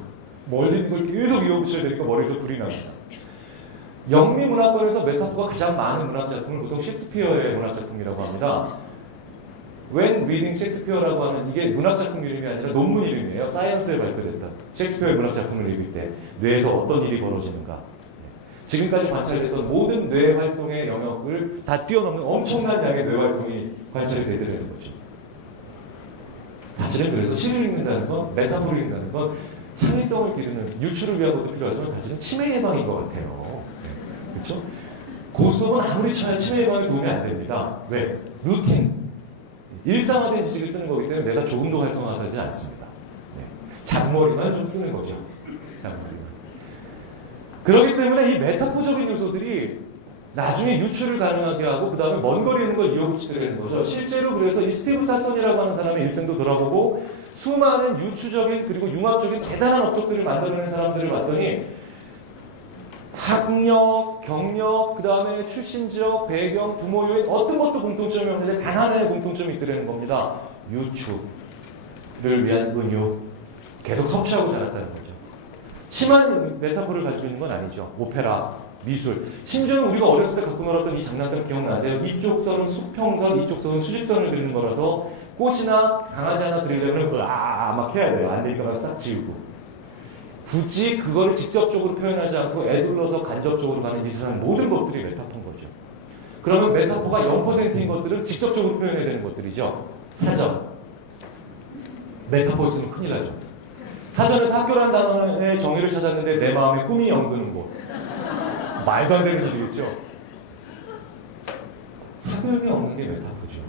멀리 있는 걸 계속 이어붙여야 되니까 머리에서 불이 납니다. 영미 문학권에서 메타포가 가장 많은 문학작품을 보통 셰익스피어의 문학작품이라고 합니다. When Reading Shakespeare라고 하는 이게 문학작품 이름이 아니라 논문 이름이에요. 사이언스에 발표됐던 셰익스피어의 문학작품을 읽을 때 뇌에서 어떤 일이 벌어지는가. 지금까지 관찰됐던 모든 뇌 활동의 영역을 다 뛰어넘는 엄청난 양의 뇌 활동이 관찰이 되더라는 거죠. 사실은 그래서 시를 읽는다는 건, 메타포를 읽는다는 건 창의성을 기르는 유추를 위한 것도 필요하지만 사실은 치매 예방인 것 같아요. 그렇죠? 고수업은 아무리 쳐야 치매 예방에 도움이 안 됩니다. 왜? 루틴. 일상화된 지식을 쓰는 거기 때문에 내가 조금도 활성화하지 않습니다. 네. 잔머리만 좀 쓰는 거죠. 잔머리만. 그렇기 때문에 이 메타포적인 요소들이 나중에 유추를 가능하게 하고 그 다음에 먼 거리에 있는 걸 이어붙이게 되는 거죠. 실제로 그래서 이 스티브 사선이라고 하는 사람의 일생도 돌아보고 수많은 유추적인 그리고 융합적인 대단한 업적들을 만들어낸 사람들을 봤더니 학력, 경력, 그 다음에 출신 지역, 배경, 부모 요인 어떤 것도 공통점이 없는데 단 하나의 공통점이 있더라는 겁니다. 유추를 위한 은유. 계속 섭취하고 자랐다는 거죠. 심한 메타포를 가지고 있는 건 아니죠. 오페라, 미술. 심지어는 우리가 어렸을 때 갖고 놀았던 이 장난감 기억나세요? 이쪽 선은 수평선, 이쪽 선은 수직선을 그리는 거라서 꽃이나 강아지 하나 그리려면 막 해야 돼요. 안 되니까 막 싹 지우고. 굳이 그거를 직접적으로 표현하지 않고 애둘러서 간접적으로 가는 이상한 모든 것들이 메타포인 거죠. 그러면 메타포가 0%인 것들은 직접적으로 표현해야 되는 것들이죠. 사전. 메타포 있으면 큰일 나죠. 사전에서 학교라는 단어의 정의를 찾았는데 내 마음에 꿈이 연그는 곳. 말도 안 되는 일이겠죠. 사교육이 없는 게 메타포죠.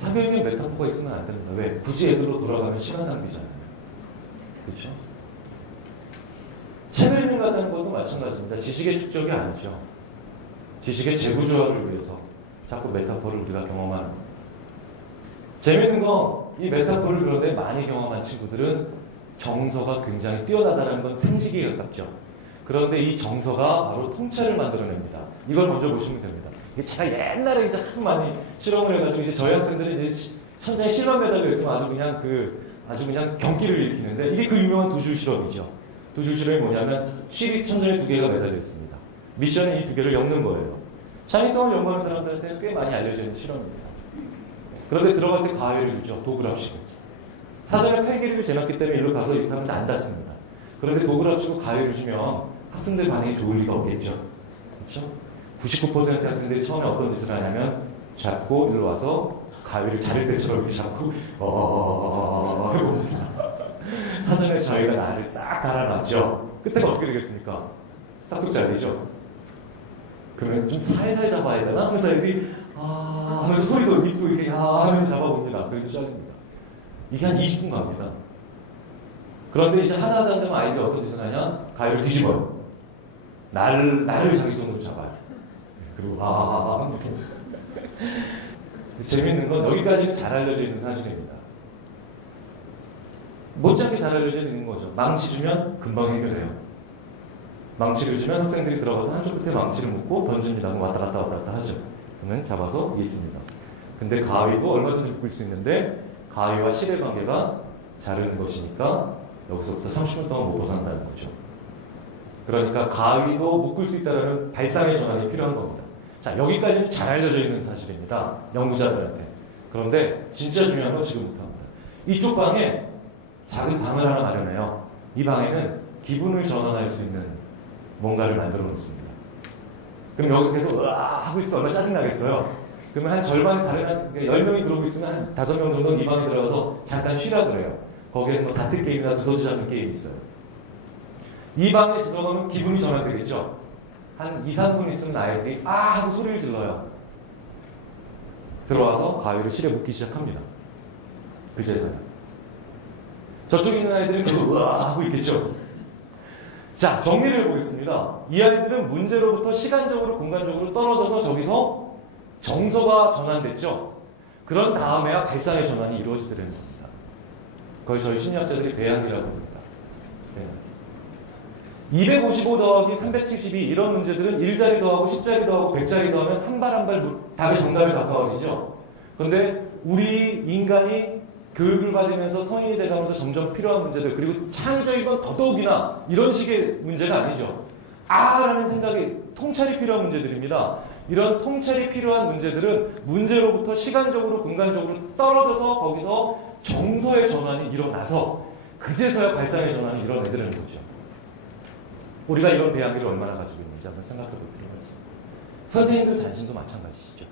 사교육에 메타포가 있으면 안 됩니다. 왜? 굳이 애들로 돌아가면 시간 낭비잖아요. 그렇죠? 가다는 것도 마찬가지입니다. 지식의 축적이 아니죠. 지식의 재구조화를 위해서 자꾸 메타포를 우리가 경험하는 거예요. 재밌는 건 이 메타포를 그런데 많이 경험한 친구들은 정서가 굉장히 뛰어나다는 건 상식에 가깝죠. 그런데 이 정서가 바로 통찰을 만들어냅니다. 이걸 먼저 보시면 됩니다. 이게 제가 옛날에 이제 하도 많이 실험을 해가지고 이제 저희 학생들이 이제 천장에 실험 매달려 있으면 아주 그냥 경기를 일으키는데 이게 그 유명한 두 줄 실험이죠. 두 줄 실험이 뭐냐면 실이 천장에 두 개가 매달려 있습니다. 미션은 이 두 개를 엮는 거예요. 창의성을 연구하는 사람들한테 꽤 많이 알려져 있는 실험입니다. 그런데 들어갈 때 가위를 주죠. 도그랍식으로. 사전에 팔길이를 재놨기 때문에 일로 가서 이렇게 하면 안 닿습니다. 그런데 도그랍식으로 가위를 주면 학생들 반응이 좋을 리가 없겠죠. 그렇죠? 99% 학생들이 처음에 어떤 짓을 하냐면 잡고 일로 와서 가위를 자를 때처럼 이렇게 잡고 해봅니다. 사전에 저희가 나를 싹 갈아놨죠. 끝에가 어떻게 되겠습니까? 싹둑 잘리죠. 그러면 좀 살살 잡아야 되나? 하면서 애들이 하면서 소리도 입도 이렇게 하면서 잡아봅니다. 그래도 잘립니다. 이게 한 20분 갑니다. 그런데 이제 하나 하다 되면 아이들이 어떤 짓을 하냐? 가위를 뒤집어요. 나를 자기 손으로 잡아요. 그리고 합니다. 재밌는 건 여기까지는 잘 알려져 있는 사실입니다. 못지않게 잘 알려져 있는 거죠. 망치 주면 금방 해결해요. 망치를 주면 학생들이 들어가서 한쪽 끝에 망치를 묶고 던집니다. 그럼 왔다 갔다 하죠. 그러면 잡아서 있습니다. 근데 가위도 얼마든지 묶을 수 있는데 가위와 실의 관계가 자르는 것이니까 여기서부터 30분 동안 못 벗어난다는 거죠. 그러니까 가위도 묶을 수 있다는 발상의 전환이 필요한 겁니다. 자, 여기까지는 잘 알려져 있는 사실입니다. 연구자들한테. 그런데 진짜 중요한 건 지금부터 합니다. 이쪽 방에 작은 방을 하나 마련해요. 이 방에는 기분을 전환할 수 있는 뭔가를 만들어 놓습니다. 그럼 여기서 계속 하고 있으면 얼마나 짜증나겠어요. 그러면 한 절반 다른 한 10명이 그러고 있으면 한 5명 정도는 이 방에 들어가서 잠깐 쉬라 그래요. 거기에는 뭐 다트 게임이나 두더지 잡는 게임이 있어요. 이 방에 들어가면 기분이 전환되겠죠. 한 2, 3분 있으면 아이들이 하고 소리를 질러요. 들어와서 가위를 실에 묶기 시작합니다. 그제서요. 저쪽에 있는 아이들은 계속 하고 있겠죠. 자, 정리를 해보겠습니다. 이 아이들은 문제로부터 시간적으로 공간적으로 떨어져서 저기서 정서가 전환됐죠. 그런 다음에야 발상의 전환이 이루어지더라는 겁니다. 그걸 저희 심리학자들이 배양이라고 합니다. 255 더하기 372 이런 문제들은 1자리 더하고 10자리 더하고 100자리 더하면 한 발 한 발 답의 정답에 가까워지죠. 그런데 우리 인간이 교육을 받으면서 성인이 돼가면서 점점 필요한 문제들, 그리고 창의적인 건 더더욱이나 이런 식의 문제가 아니죠. 라는 생각이, 통찰이 필요한 문제들입니다. 이런 통찰이 필요한 문제들은 문제로부터 시간적으로 공간적으로 떨어져서 거기서 정서의 전환이 일어나서 그제서야 발상의 전환이 일어나더라는 거죠. 우리가 이런 배양기를 얼마나 가지고 있는지 한번 생각해 볼 필요가 있습니다. 선생님들 자신도 마찬가지시죠.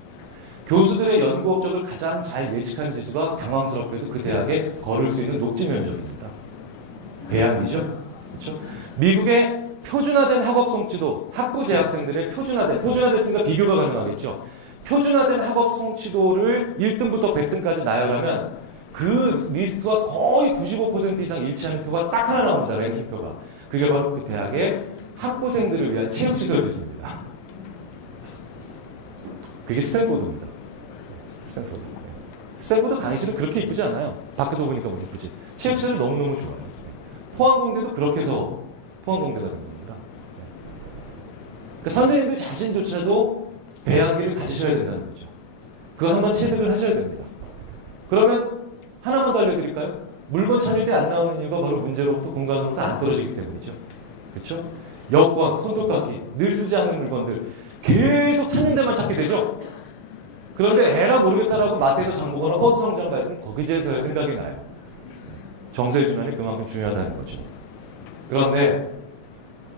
교수들의 연구 업적을 가장 잘 예측하는 지수가 당황스럽게도 그 대학에 걸을 수 있는 녹지 면적입니다. 배양기죠. 그렇죠? 미국의 표준화된 학업 성취도, 학부 재학생들의 표준화됐으니까 비교가 가능하겠죠. 표준화된 학업 성취도를 1등부터 100등까지 나열하면 그 리스트와 거의 95% 이상 일치하는 표가 딱 하나 나옵니다. 랭킹표가. 그게 바로 그 대학의 학부생들을 위한 체육시설 지수입니다. 그게 스탠포드입니다. 스탠포드 강의실은 그렇게 이쁘지 않아요. 밖에서 보니까 뭐 이쁘지. 체육시설 너무너무 좋아요. 포항공대도 그렇게 해서 포항공대라는 겁니다. 그러니까 선생님들 자신조차도 배양기를 가지셔야 된다는 거죠. 그거 한번 체득을 하셔야 됩니다. 그러면 하나만 더 알려드릴까요? 물건 찾을 때 안 나오는 이유가 바로 문제로부터 공간으로부터 안 떨어지기 때문이죠. 그렇죠? 여권, 손톱깎이, 늘 쓰지 않는 물건들 계속 찾는 데만 찾게 되죠. 그런데 에라 모르겠다라고 마트에서 장 보거나 버스 정류장 가있으면 거기에서야 생각이 나요. 정서의 준환이 그만큼 중요하다는 거죠. 그런데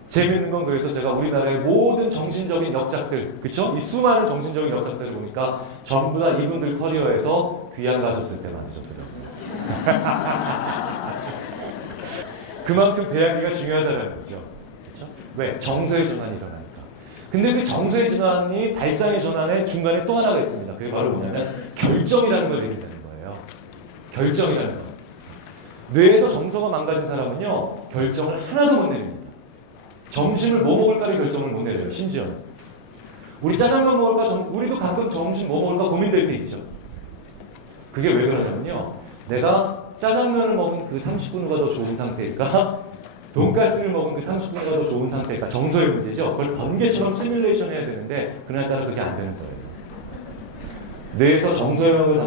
재미있는 건 그래서 제가 우리나라의 모든 정신적인 역작들, 그쵸? 이 수많은 정신적인 역작들을 보니까 전부 다 이분들 커리어에서 귀향 가셨을 때 만드셨더라고요. 그만큼 배양기가 중요하다는 거죠. 그렇죠? 왜? 정서의 전환이 일어나니까. 근데 그 정서의 전환이 발상의 전환의 중간에 또 하나가 있습니다. 그게 바로 뭐냐면 결정이라는 걸 얘기한다는 거예요. 결정이라는 거. 뇌에서 정서가 망가진 사람은요, 결정을 하나도 못 내립니다. 점심을 뭐 먹을까를 결정을 못 내려요. 심지어는. 우리 짜장면 먹을까? 우리도 가끔 점심 뭐 먹을까 고민될 때 있죠. 그게 왜 그러냐면요. 내가 짜장면을 먹은 그 30분 후가 더 좋은 상태일까? 돈가스를 먹은 그 30분 후가 더 좋은 상태일까? 정서의 문제죠. 그걸 번개처럼 시뮬레이션 해야 되는데 그날따라 그게 안 되는 거예요. 뇌에서 정서 영역을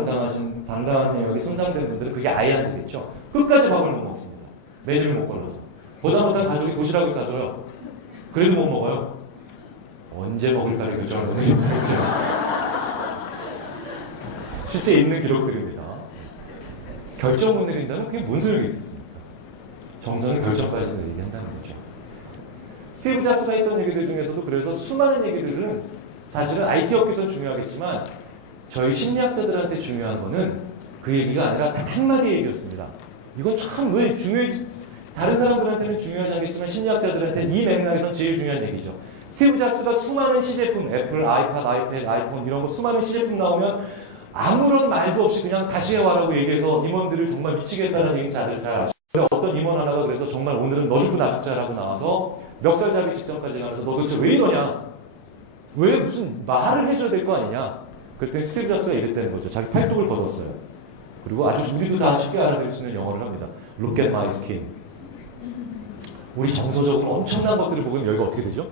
담당하는 영역이 손상된 분들은 그게 아예 안 되겠죠. 끝까지 밥을 못 먹습니다. 메뉴를 못 걸러서. 보다 못한 가족이 도시락을 싸줘요. 그래도 못 먹어요. 언제 먹을까를 결정하는 거죠. 실제 있는 기록들입니다. 결정 못 내린다면 그게 뭔 소용이 있겠습니까? 정서는 결정까지 내리게 한다는 거죠. 스티브 잡스가 했던 얘기들 중에서도 그래서 수많은 얘기들은 사실은 IT 업계에서는 중요하겠지만 저희 심리학자들한테 중요한 거는 그 얘기가 아니라 단 한마디 얘기였습니다. 이건 참 왜 다른 사람들한테는 중요하지 않겠지만 심리학자들한테는 이 맥락에선 제일 중요한 얘기죠. 스티브 잡스가 수많은 시제품, 애플, 아이팟, 아이패드, 아이폰 이런 거 수많은 시제품 나오면 아무런 말도 없이 그냥 다시 해와라고 얘기해서 임원들을 정말 미치겠다는 얘기 다들 잘 아시죠. 어떤 임원 하나가 그래서 정말 오늘은 너 죽고 나 죽자라고 나와서 멱살잡이 직전까지 가면서 너 도대체 왜 이러냐? 왜 무슨 말을 해줘야 될 거 아니냐? 그랬더니 스티브 잡스가 이랬다는 거죠. 자기 팔뚝을 걷었어요. 그리고 아주 우리도 다 쉽게 알아들을 수 있는 영어를 합니다. Look at my skin. 우리 정서적으로 엄청난 것들을 보면 여기가 어떻게 되죠?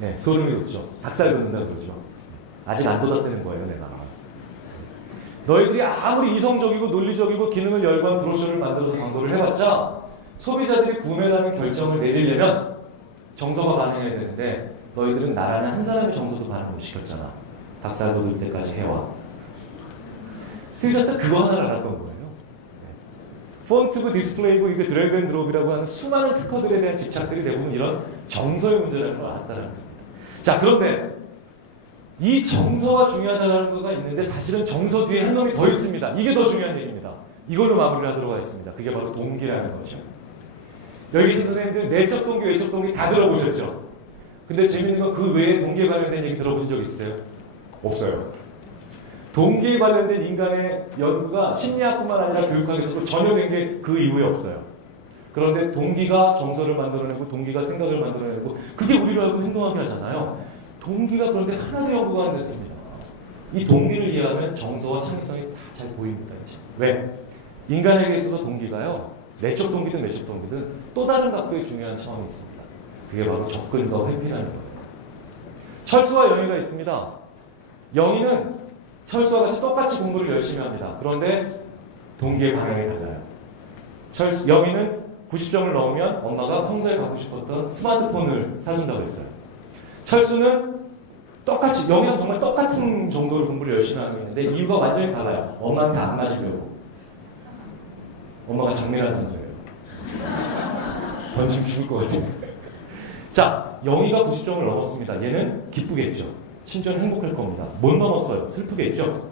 네, 소름이 돋죠. 닭살 돋는다고 그러죠. 아직 안 돋았다는 거예요, 내가. 너희들이 아무리 이성적이고 논리적이고 기능을 열거한 브로셔를 만들어서 광고를 해봤자 소비자들이 구매라는 결정을 내리려면 정서가 반응해야 되는데 너희들은 나라는 한 사람의 정서도 반응 못 시켰잖아. 닭살 돋을 때까지 해와. 스티브 잡스가 그거 하나를 알았던 거예요. 폰트고 디스플레이고 이게 드래그 앤 드롭이라고 하는 수많은 특허들에 대한 집착들이 대부분 이런 정서의 문제라는 걸 알았다는 겁니다. 자, 그런데 이 정서가 중요하다는 거가 있는데 사실은 정서 뒤에 한 놈이 더 있습니다. 이게 더 중요한 얘기입니다. 이걸로 마무리를 하도록 하겠습니다. 그게 바로 동기라는 거죠. 여기 계신 선생님들 내적 동기, 외적 동기 다 들어보셨죠? 근데 재밌는 건 그 외에 동기에 관련된 얘기 들어보신 적 있어요? 없어요. 동기에 관련된 인간의 연구가 심리학뿐만 아니라 교육학에서도 전혀 된 게 그 이후에 없어요. 그런데 동기가 정서를 만들어내고 동기가 생각을 만들어내고 그게 우리를 알고 행동하게 하잖아요. 동기가 그런데 하나도 연구가 안 됐습니다. 이 동기를 이해하면 정서와 창의성이 다 잘 보입니다. 왜? 인간에게 있어서 동기가요. 내적 동기든 외적 동기든 또 다른 각도의 중요한 차원이 있습니다. 그게 바로 접근과 회피라는 거예요. 철수와 영희가 있습니다. 영희는 철수와 같이 똑같이 공부를 열심히 합니다. 그런데 동기의 방향이 달라요. 영희는 90점을 넣으면 엄마가 평소에 갖고 싶었던 스마트폰을 사준다고 했어요. 철수는 똑같이, 영희랑 정말 똑같은 정도로 공부를 열심히 하고 있는데 이유가 완전히 달라요. 엄마한테 안 맞으려고. 엄마가 장미란 선수예요. 던지면 죽을 것 같아요. 자, 영희가 90점을 넘었습니다. 얘는 기쁘겠죠. 심지어는 행복할 겁니다. 못 넘었어요. 슬프겠죠.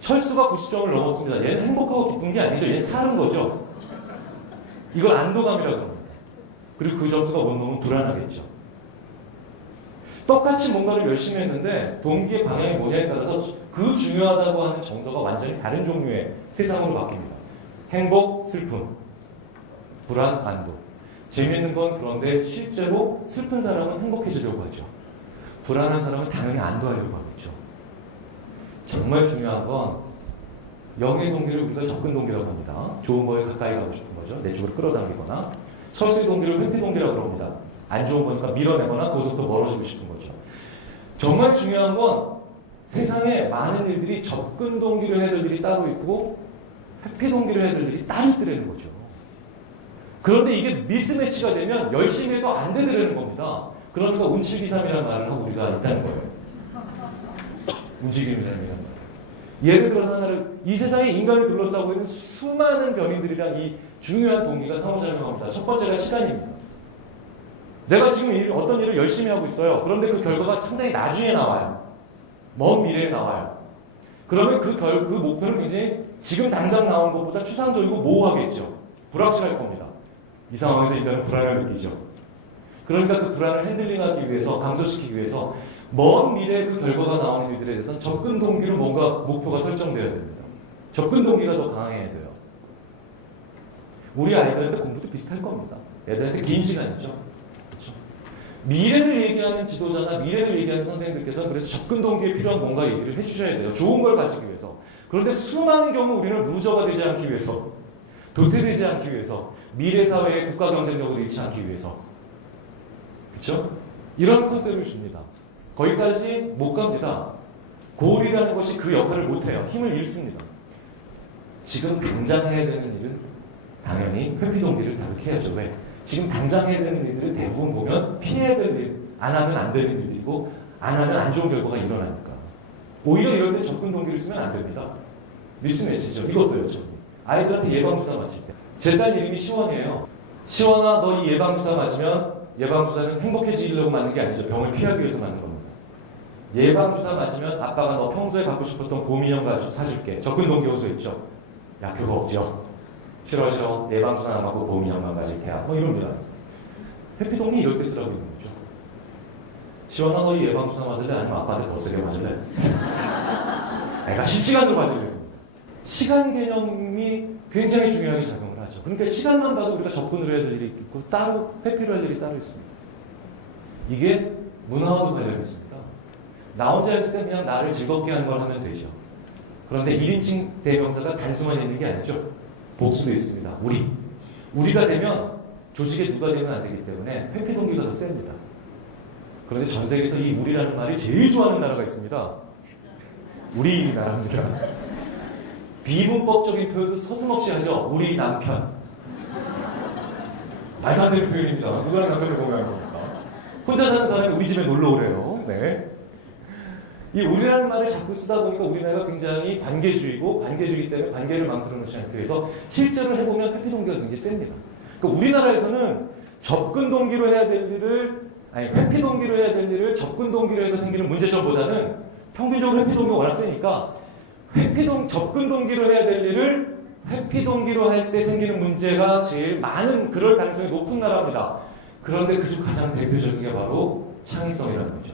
철수가 90점을 넘었습니다. 얘는 행복하고 기쁜 게 아니죠. 얘는 사는 거죠. 이걸 안도감이라고 합니다. 그리고 그 점수가 못 넘으면 불안하겠죠. 똑같이 뭔가를 열심히 했는데 동기의 방향이 뭐냐에 따라서 그 중요하다고 하는 정서가 완전히 다른 종류의 세상으로 바뀝니다. 행복, 슬픔, 불안, 안도. 재미있는 건 그런데 실제로 슬픈 사람은 행복해지려고 하죠. 불안한 사람은 당연히 안도하려고 하겠죠. 정말 중요한 건 영의 동기를 우리가 접근 동기라고 합니다. 좋은 거에 가까이 가고 싶은 거죠. 내 쪽으로 끌어당기거나. 철수의 동기를 회피 동기라고 합니다. 안 좋은 거니까 밀어내거나 거기서부터 멀어지고 싶은 거죠. 정말 중요한 건 세상에 많은 일들이 접근 동기를 해야 될 일이 따로 있고 회피 동기를 해야 될 일이 따로 있더라는 거죠. 그런데 이게 미스매치가 되면 열심히 해도 안 되더라는 겁니다. 그러니까 운칠기삼이라는 말을 하고 우리가 있다는 거예요. 움직임이라는 말이에요. 예를 들어서 하나를, 이 세상에 인간을 둘러싸고 있는 수많은 변인들이랑 이 중요한 동기가 상호작용합니다. 첫 번째가 시간입니다. 내가 지금 어떤 일을 열심히 하고 있어요. 그런데 그 결과가 상당히 나중에 나와요. 먼 미래에 나와요. 그러면 그 목표는 굉장히 지금 당장 나온 것보다 추상적이고 모호하겠죠. 불확실할 겁니다. 이 상황에서 인간은 불안을 느끼죠. 그러니까 그 불안을 핸들링하기 위해서, 감소시키기 위해서 먼 미래에 그 결과가 나오는 일들에 대해서는 접근 동기로 뭔가 목표가 설정되어야 됩니다. 접근 동기가 더 강해야 돼요. 우리 아이들한테 공부도 비슷할 겁니다. 애들한테 긴 시간이죠. 미래를 얘기하는 지도자나 미래를 얘기하는 선생님들께서는 그래서 접근 동기에 필요한 뭔가 얘기를 해주셔야 돼요. 좋은 걸 가지기 위해서. 그런데 수많은 경우 우리는 루저가 되지 않기 위해서, 도태되지 않기 위해서, 미래 사회의 국가 경쟁력을 잃지 않기 위해서. 그렇죠? 이런 컨셉을 줍니다. 거기까지 못 갑니다. 고울이라는 것이 그 역할을 못해요. 힘을 잃습니다. 지금 당장 해야 되는 일은 당연히 회피 동기를 자극해야죠. 왜? 지금 당장 해야 되는 일들은 대부분 보면 피해야 될 일, 안 하면 안 되는 일들이고 안 하면 안 좋은 결과가 일어나니까. 오히려 이럴 때 접근 동기를 쓰면 안 됩니다. 미스 메시죠. 이것도요. 아이들한테 예방주사 맞힐 때. 제 딸 이름이 시원이에요. 시원아, 너 이 예방주사 맞으면 예방주사는 행복해지려고 맞는 게 아니죠. 병을 피하기 위해서 맞는 겁니다. 예방주사 맞으면 아빠가 너 평소에 갖고 싶었던 곰인형 가지고 사줄게. 접근 동기 요소 있죠. 야, 그거 없죠. 싫어. 예방주사 안 맞고 곰인형만 가질 테야. 뭐 이럽니다. 회피동기 이럴 때 쓰라고 있는 거죠. 시원아, 너 이 예방주사 맞을래? 아니면 아빠한테 더 세게 맞을래? 애가 실시간으로 맞을래? 시간 개념이 굉장히 중요하게 작용을 하죠. 그러니까 시간만 봐도 우리가 접근을 해야 될 일이 있고 따로 회피를 할 일이 따로 있습니다. 이게 문화와도 관련이 있습니다. 나 혼자 있을 때 그냥 나를 즐겁게 하는 걸 하면 되죠. 그런데 1인칭 대명사가 단수만 있는 게 아니죠. 복수도 있습니다. 우리가 되면 조직에 누가 되면 안 되기 때문에 회피 동기가 더 셉니다. 그런데 전 세계에서 이 우리라는 말이 제일 좋아하는 나라가 있습니다. 우리 나라입니다. 비문법적인 표현도 서슴없이 하죠. 우리 남편. 말도 안 되는 표현입니다. 누구랑 남편을 공유하는 겁니까? 혼자 사는 사람이 우리 집에 놀러 오래요. 네. 이 우리라는 말을 자꾸 쓰다 보니까 우리나라가 굉장히 관계주의고 관계주의 때문에 관계를 만들어 놓지 않기 위해서 실제로 해보면 회피 동기가 굉장히 셉니다. 그러니까 우리나라에서는 접근 동기로 해야 될 일을 회피 동기로 해야 될 일을 접근 동기로 해서 생기는 문제점보다는 평균적으로 회피 동기가 워낙 세니까 접근 동기로 해야 될 일을 회피 동기로 할 때 생기는 문제가 제일 많은 그럴 가능성이 높은 나라입니다. 그런데 그중 가장 대표적인 게 바로 창의성이라는 거죠.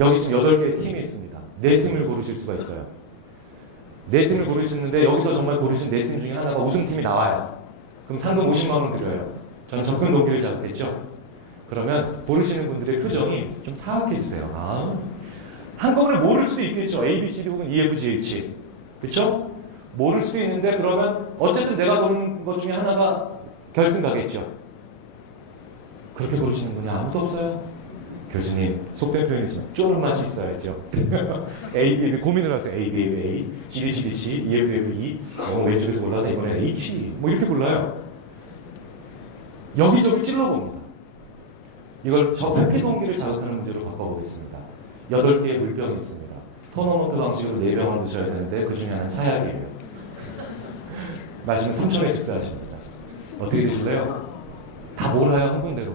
여기 지금 8개의 팀이 있습니다. 4팀을 고르실 수가 있어요. 4팀을 고르시는데 여기서 정말 고르신 4팀 중에 하나가 우승팀이 나와요. 그럼 상금 50만 원 드려요. 저는 접근 동기를 잡겠죠. 그러면 고르시는 분들의 표정이 좀 사악해지세요. 한꺼번에 모를 수도 있겠죠. A, B, C, D 혹은 E, F, G, H. 그렇죠? 모를 수도 있는데 그러면 어쨌든 내가 고른 것 중에 하나가 결승 가겠죠. 그렇게 고르시는 분이 아무도 없어요. 교수님, 속된 표현이지만 쪼는 맛이 있어야죠. A, B, 고민을 하세요. A, B, A, G, D, G, D, C, E, F, F, E. 왼쪽에서 골라서 이번엔 H. 뭐 이렇게 골라요. 여기저기 찔러봅니다. 이걸 회피 동기를 자극하는 문제로 바꿔보겠습니다. 8개의 물병이 있습니다. 토너먼트 방식으로 4병을 드셔야 되는데 그 중에 하나는 사약이에요. 마시면 3초에 직사하십니다. 어떻게 드실래요? 다 몰아요, 한 군데로.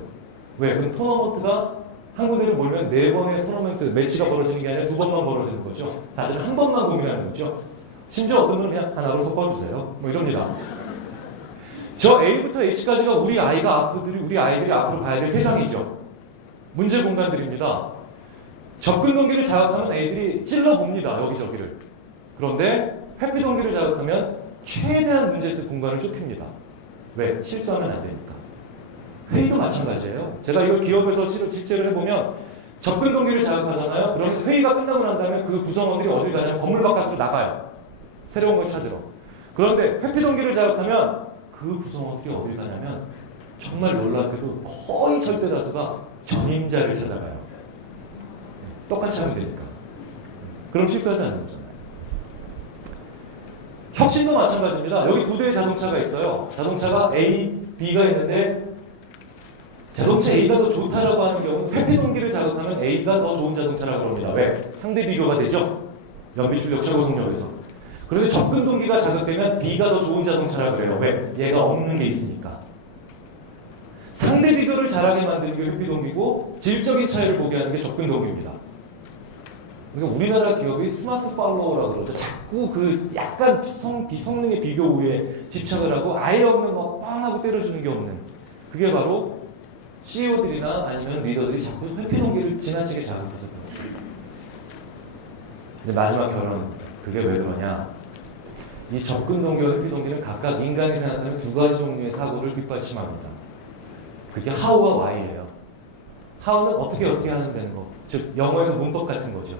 왜? 그럼 토너먼트가 한 군데로 몰면 4번의 토너먼트 매치가 벌어지는 게 아니라 2번만 벌어지는 거죠. 사실은 한 번만 고민하는 거죠. 심지어 어떤 분은 그냥 하나로 섞어주세요. 뭐 이럽니다. 저 A부터 H까지가 우리 아이들이 앞으로 봐야 될 세상이죠. 문제 공간들입니다. 접근 동기를 자극하면 애들이 찔러봅니다. 여기저기를. 그런데 회피 동기를 자극하면 최대한 문제에서 공간을 좁힙니다. 왜? 실수하면 안 되니까. 회의도 마찬가지예요. 제가 이걸 기업에서 실제로 해보면 접근 동기를 자극하잖아요. 그러면 회의가 끝나고 난 다음에 그 구성원들이 어딜 가냐면 건물 바깥으로 나가요. 새로운 걸 찾으러. 그런데 회피 동기를 자극하면 그 구성원들이 어딜 가냐면 정말 놀랍게도 거의 절대 다수가 전임자를 찾아가요. 똑같이 하면 되니까. 그럼 실수하지 않는 거잖아요. 혁신도 마찬가지입니다. 여기 2대의 자동차가 있어요. 자동차가 A, B가 있는데 자동차 A가 더 좋다라고 하는 경우는 회피 동기를 자극하면 A가 더 좋은 자동차라고 합니다. 왜? 상대 비교가 되죠? 연비출력 최고속력에서. 그런데 접근 동기가 자극되면 B가 더 좋은 자동차라고 그래요. 왜? 얘가 없는 게 있으니까. 상대 비교를 잘하게 만드는 게 회피 동기고 질적인 차이를 보게 하는 게 접근 동기입니다. 그러니까 우리나라 기업이 스마트 팔로워라고 그러죠. 자꾸 그 약간 비성능의 비교 우에 집착을 하고 아예 없는 거 빵하고 때려주는 게 없는. 그게 바로 CEO들이나 아니면 리더들이 자꾸 회피 동기를 지나치게 자극해서 그렇죠. 근데 마지막 결론, 그게 왜 그러냐? 이 접근 동기와 회피 동기는 각각 인간이 생각하는 2가지 종류의 사고를 뒷받침합니다. 그게 how와 why예요. how는 어떻게 하는 되는 거. 즉 영어에서 문법 같은 거죠.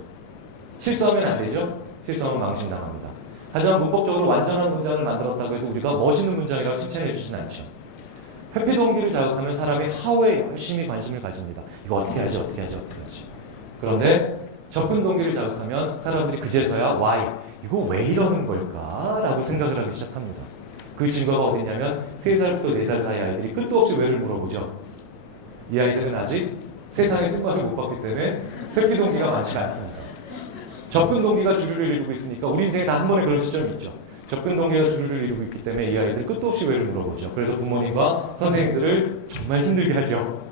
실수하면 안 되죠. 실수하면 망신당합니다. 하지만 문법적으로 완전한 문장을 만들었다고 해도 우리가 멋있는 문장이라고 칭찬해 주진 않죠. 회피 동기를 자극하면 사람이 how에 열심히 관심을 가집니다. 이거 어떻게 하지. 그런데 접근 동기를 자극하면 사람들이 그제서야 why, 이거 왜 이러는 걸까? 라고 생각을 하기 시작합니다. 그 증거가 어디냐면 3살부터 4살 사이 아이들이 끝도 없이 왜를 물어보죠. 이 아이들은 아직 세상의 쓴맛을 못 봤기 때문에 회피 동기가 많지가 않습니다. 접근 동기가 주류를 이루고 있으니까 우리 인생에 다 한 번에 그런 시점이 있죠. 접근 동기가 주류를 이루고 있기 때문에 이 아이들 끝도 없이 왜를 물어보죠. 그래서 부모님과 선생님들을 정말 힘들게 하죠.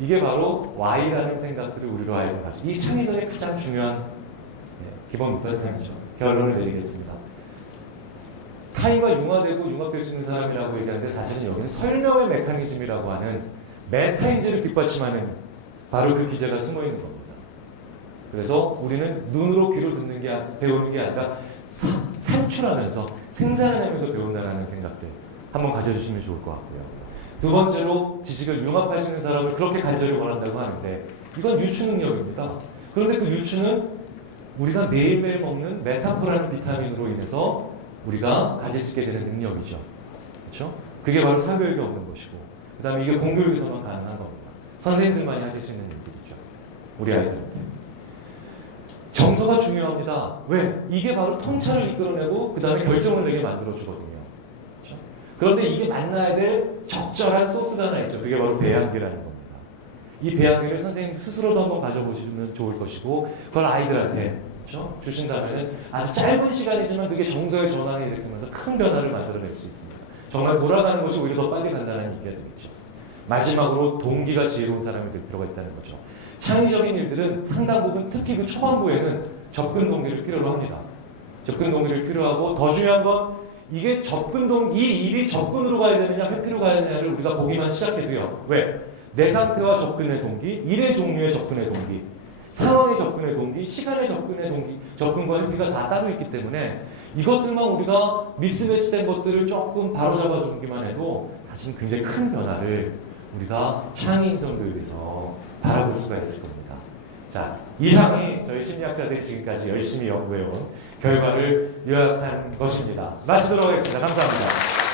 이게 바로 Y라는 생각들을 우리로 알고 가죠. 이 창의적인 가장 중요한 기본 밑바탕이죠. 결론을 내리겠습니다. 타인과 융화되고 융합될 수 있는 사람이라고 얘기하는데 사실은 여기는 설명의 메커니즘이라고 하는 메타인지를 뒷받침하는 바로 그 기제가 숨어 있는 겁니다. 그래서 우리는 눈으로 귀로 듣는 게 배우는 게 아니라 산출하면서 생산해내면서 배운다는 생각들 한번 가져주시면 좋을 것 같고요. 두 번째로 지식을 융합할 수 있는 사람을 그렇게 간절히 원한다고 하는데 이건 유추 능력입니다. 그런데 그 유추는 우리가 매일매일 먹는 메타포라는 비타민으로 인해서 우리가 가질 수 있게 되는 능력이죠. 그렇죠? 그게 바로 사교육에 없는 것이고 그 다음에 이게 공교육에서만 가능한 겁니다. 선생님들만이 하실 수 있는 일들이죠. 우리 아이들한테. 정서가 중요합니다. 왜? 이게 바로 통찰을 이끌어내고 그 다음에 결정을 내게 만들어주거든요. 그렇죠? 그런데 이게 만나야 될 적절한 소스가 하나 있죠. 그게 바로 배양기라는 겁니다. 이 배양기를 선생님 스스로도 한번 가져보시면 좋을 것이고 그걸 아이들한테 그렇죠? 주신다면 아주 짧은 시간이지만 그게 정서의 전환을 일으키면서 큰 변화를 만들어낼 수 있습니다. 정말 돌아가는 것이 오히려 더 빨리 간다는 얘기가 되겠죠. 마지막으로 동기가 지혜로운 사람이 될 필요가 있다는 거죠. 창의적인 일들은 상당 부분 특히 그 초반부에는 접근 동기를 필요로 합니다. 접근 동기를 필요하고 더 중요한 건 이게 이 일이 접근으로 가야 되느냐 회피로 가야 되느냐를 우리가 보기만 시작해도요. 왜? 내 상태와 접근의 동기, 일의 종류의 접근의 동기, 상황의 접근의 동기, 시간의 접근의 동기, 접근과 회피가 다 따로 있기 때문에 이것들만 우리가 미스매치된 것들을 조금 바로잡아 주기만 해도 사실 굉장히 큰 변화를 우리가 창의인성교육에서 바라볼 수가 있을 겁니다. 자, 이상이 저희 심리학자들이 지금까지 열심히 연구해온 결과를 요약한 것입니다. 마치도록 하겠습니다. 감사합니다.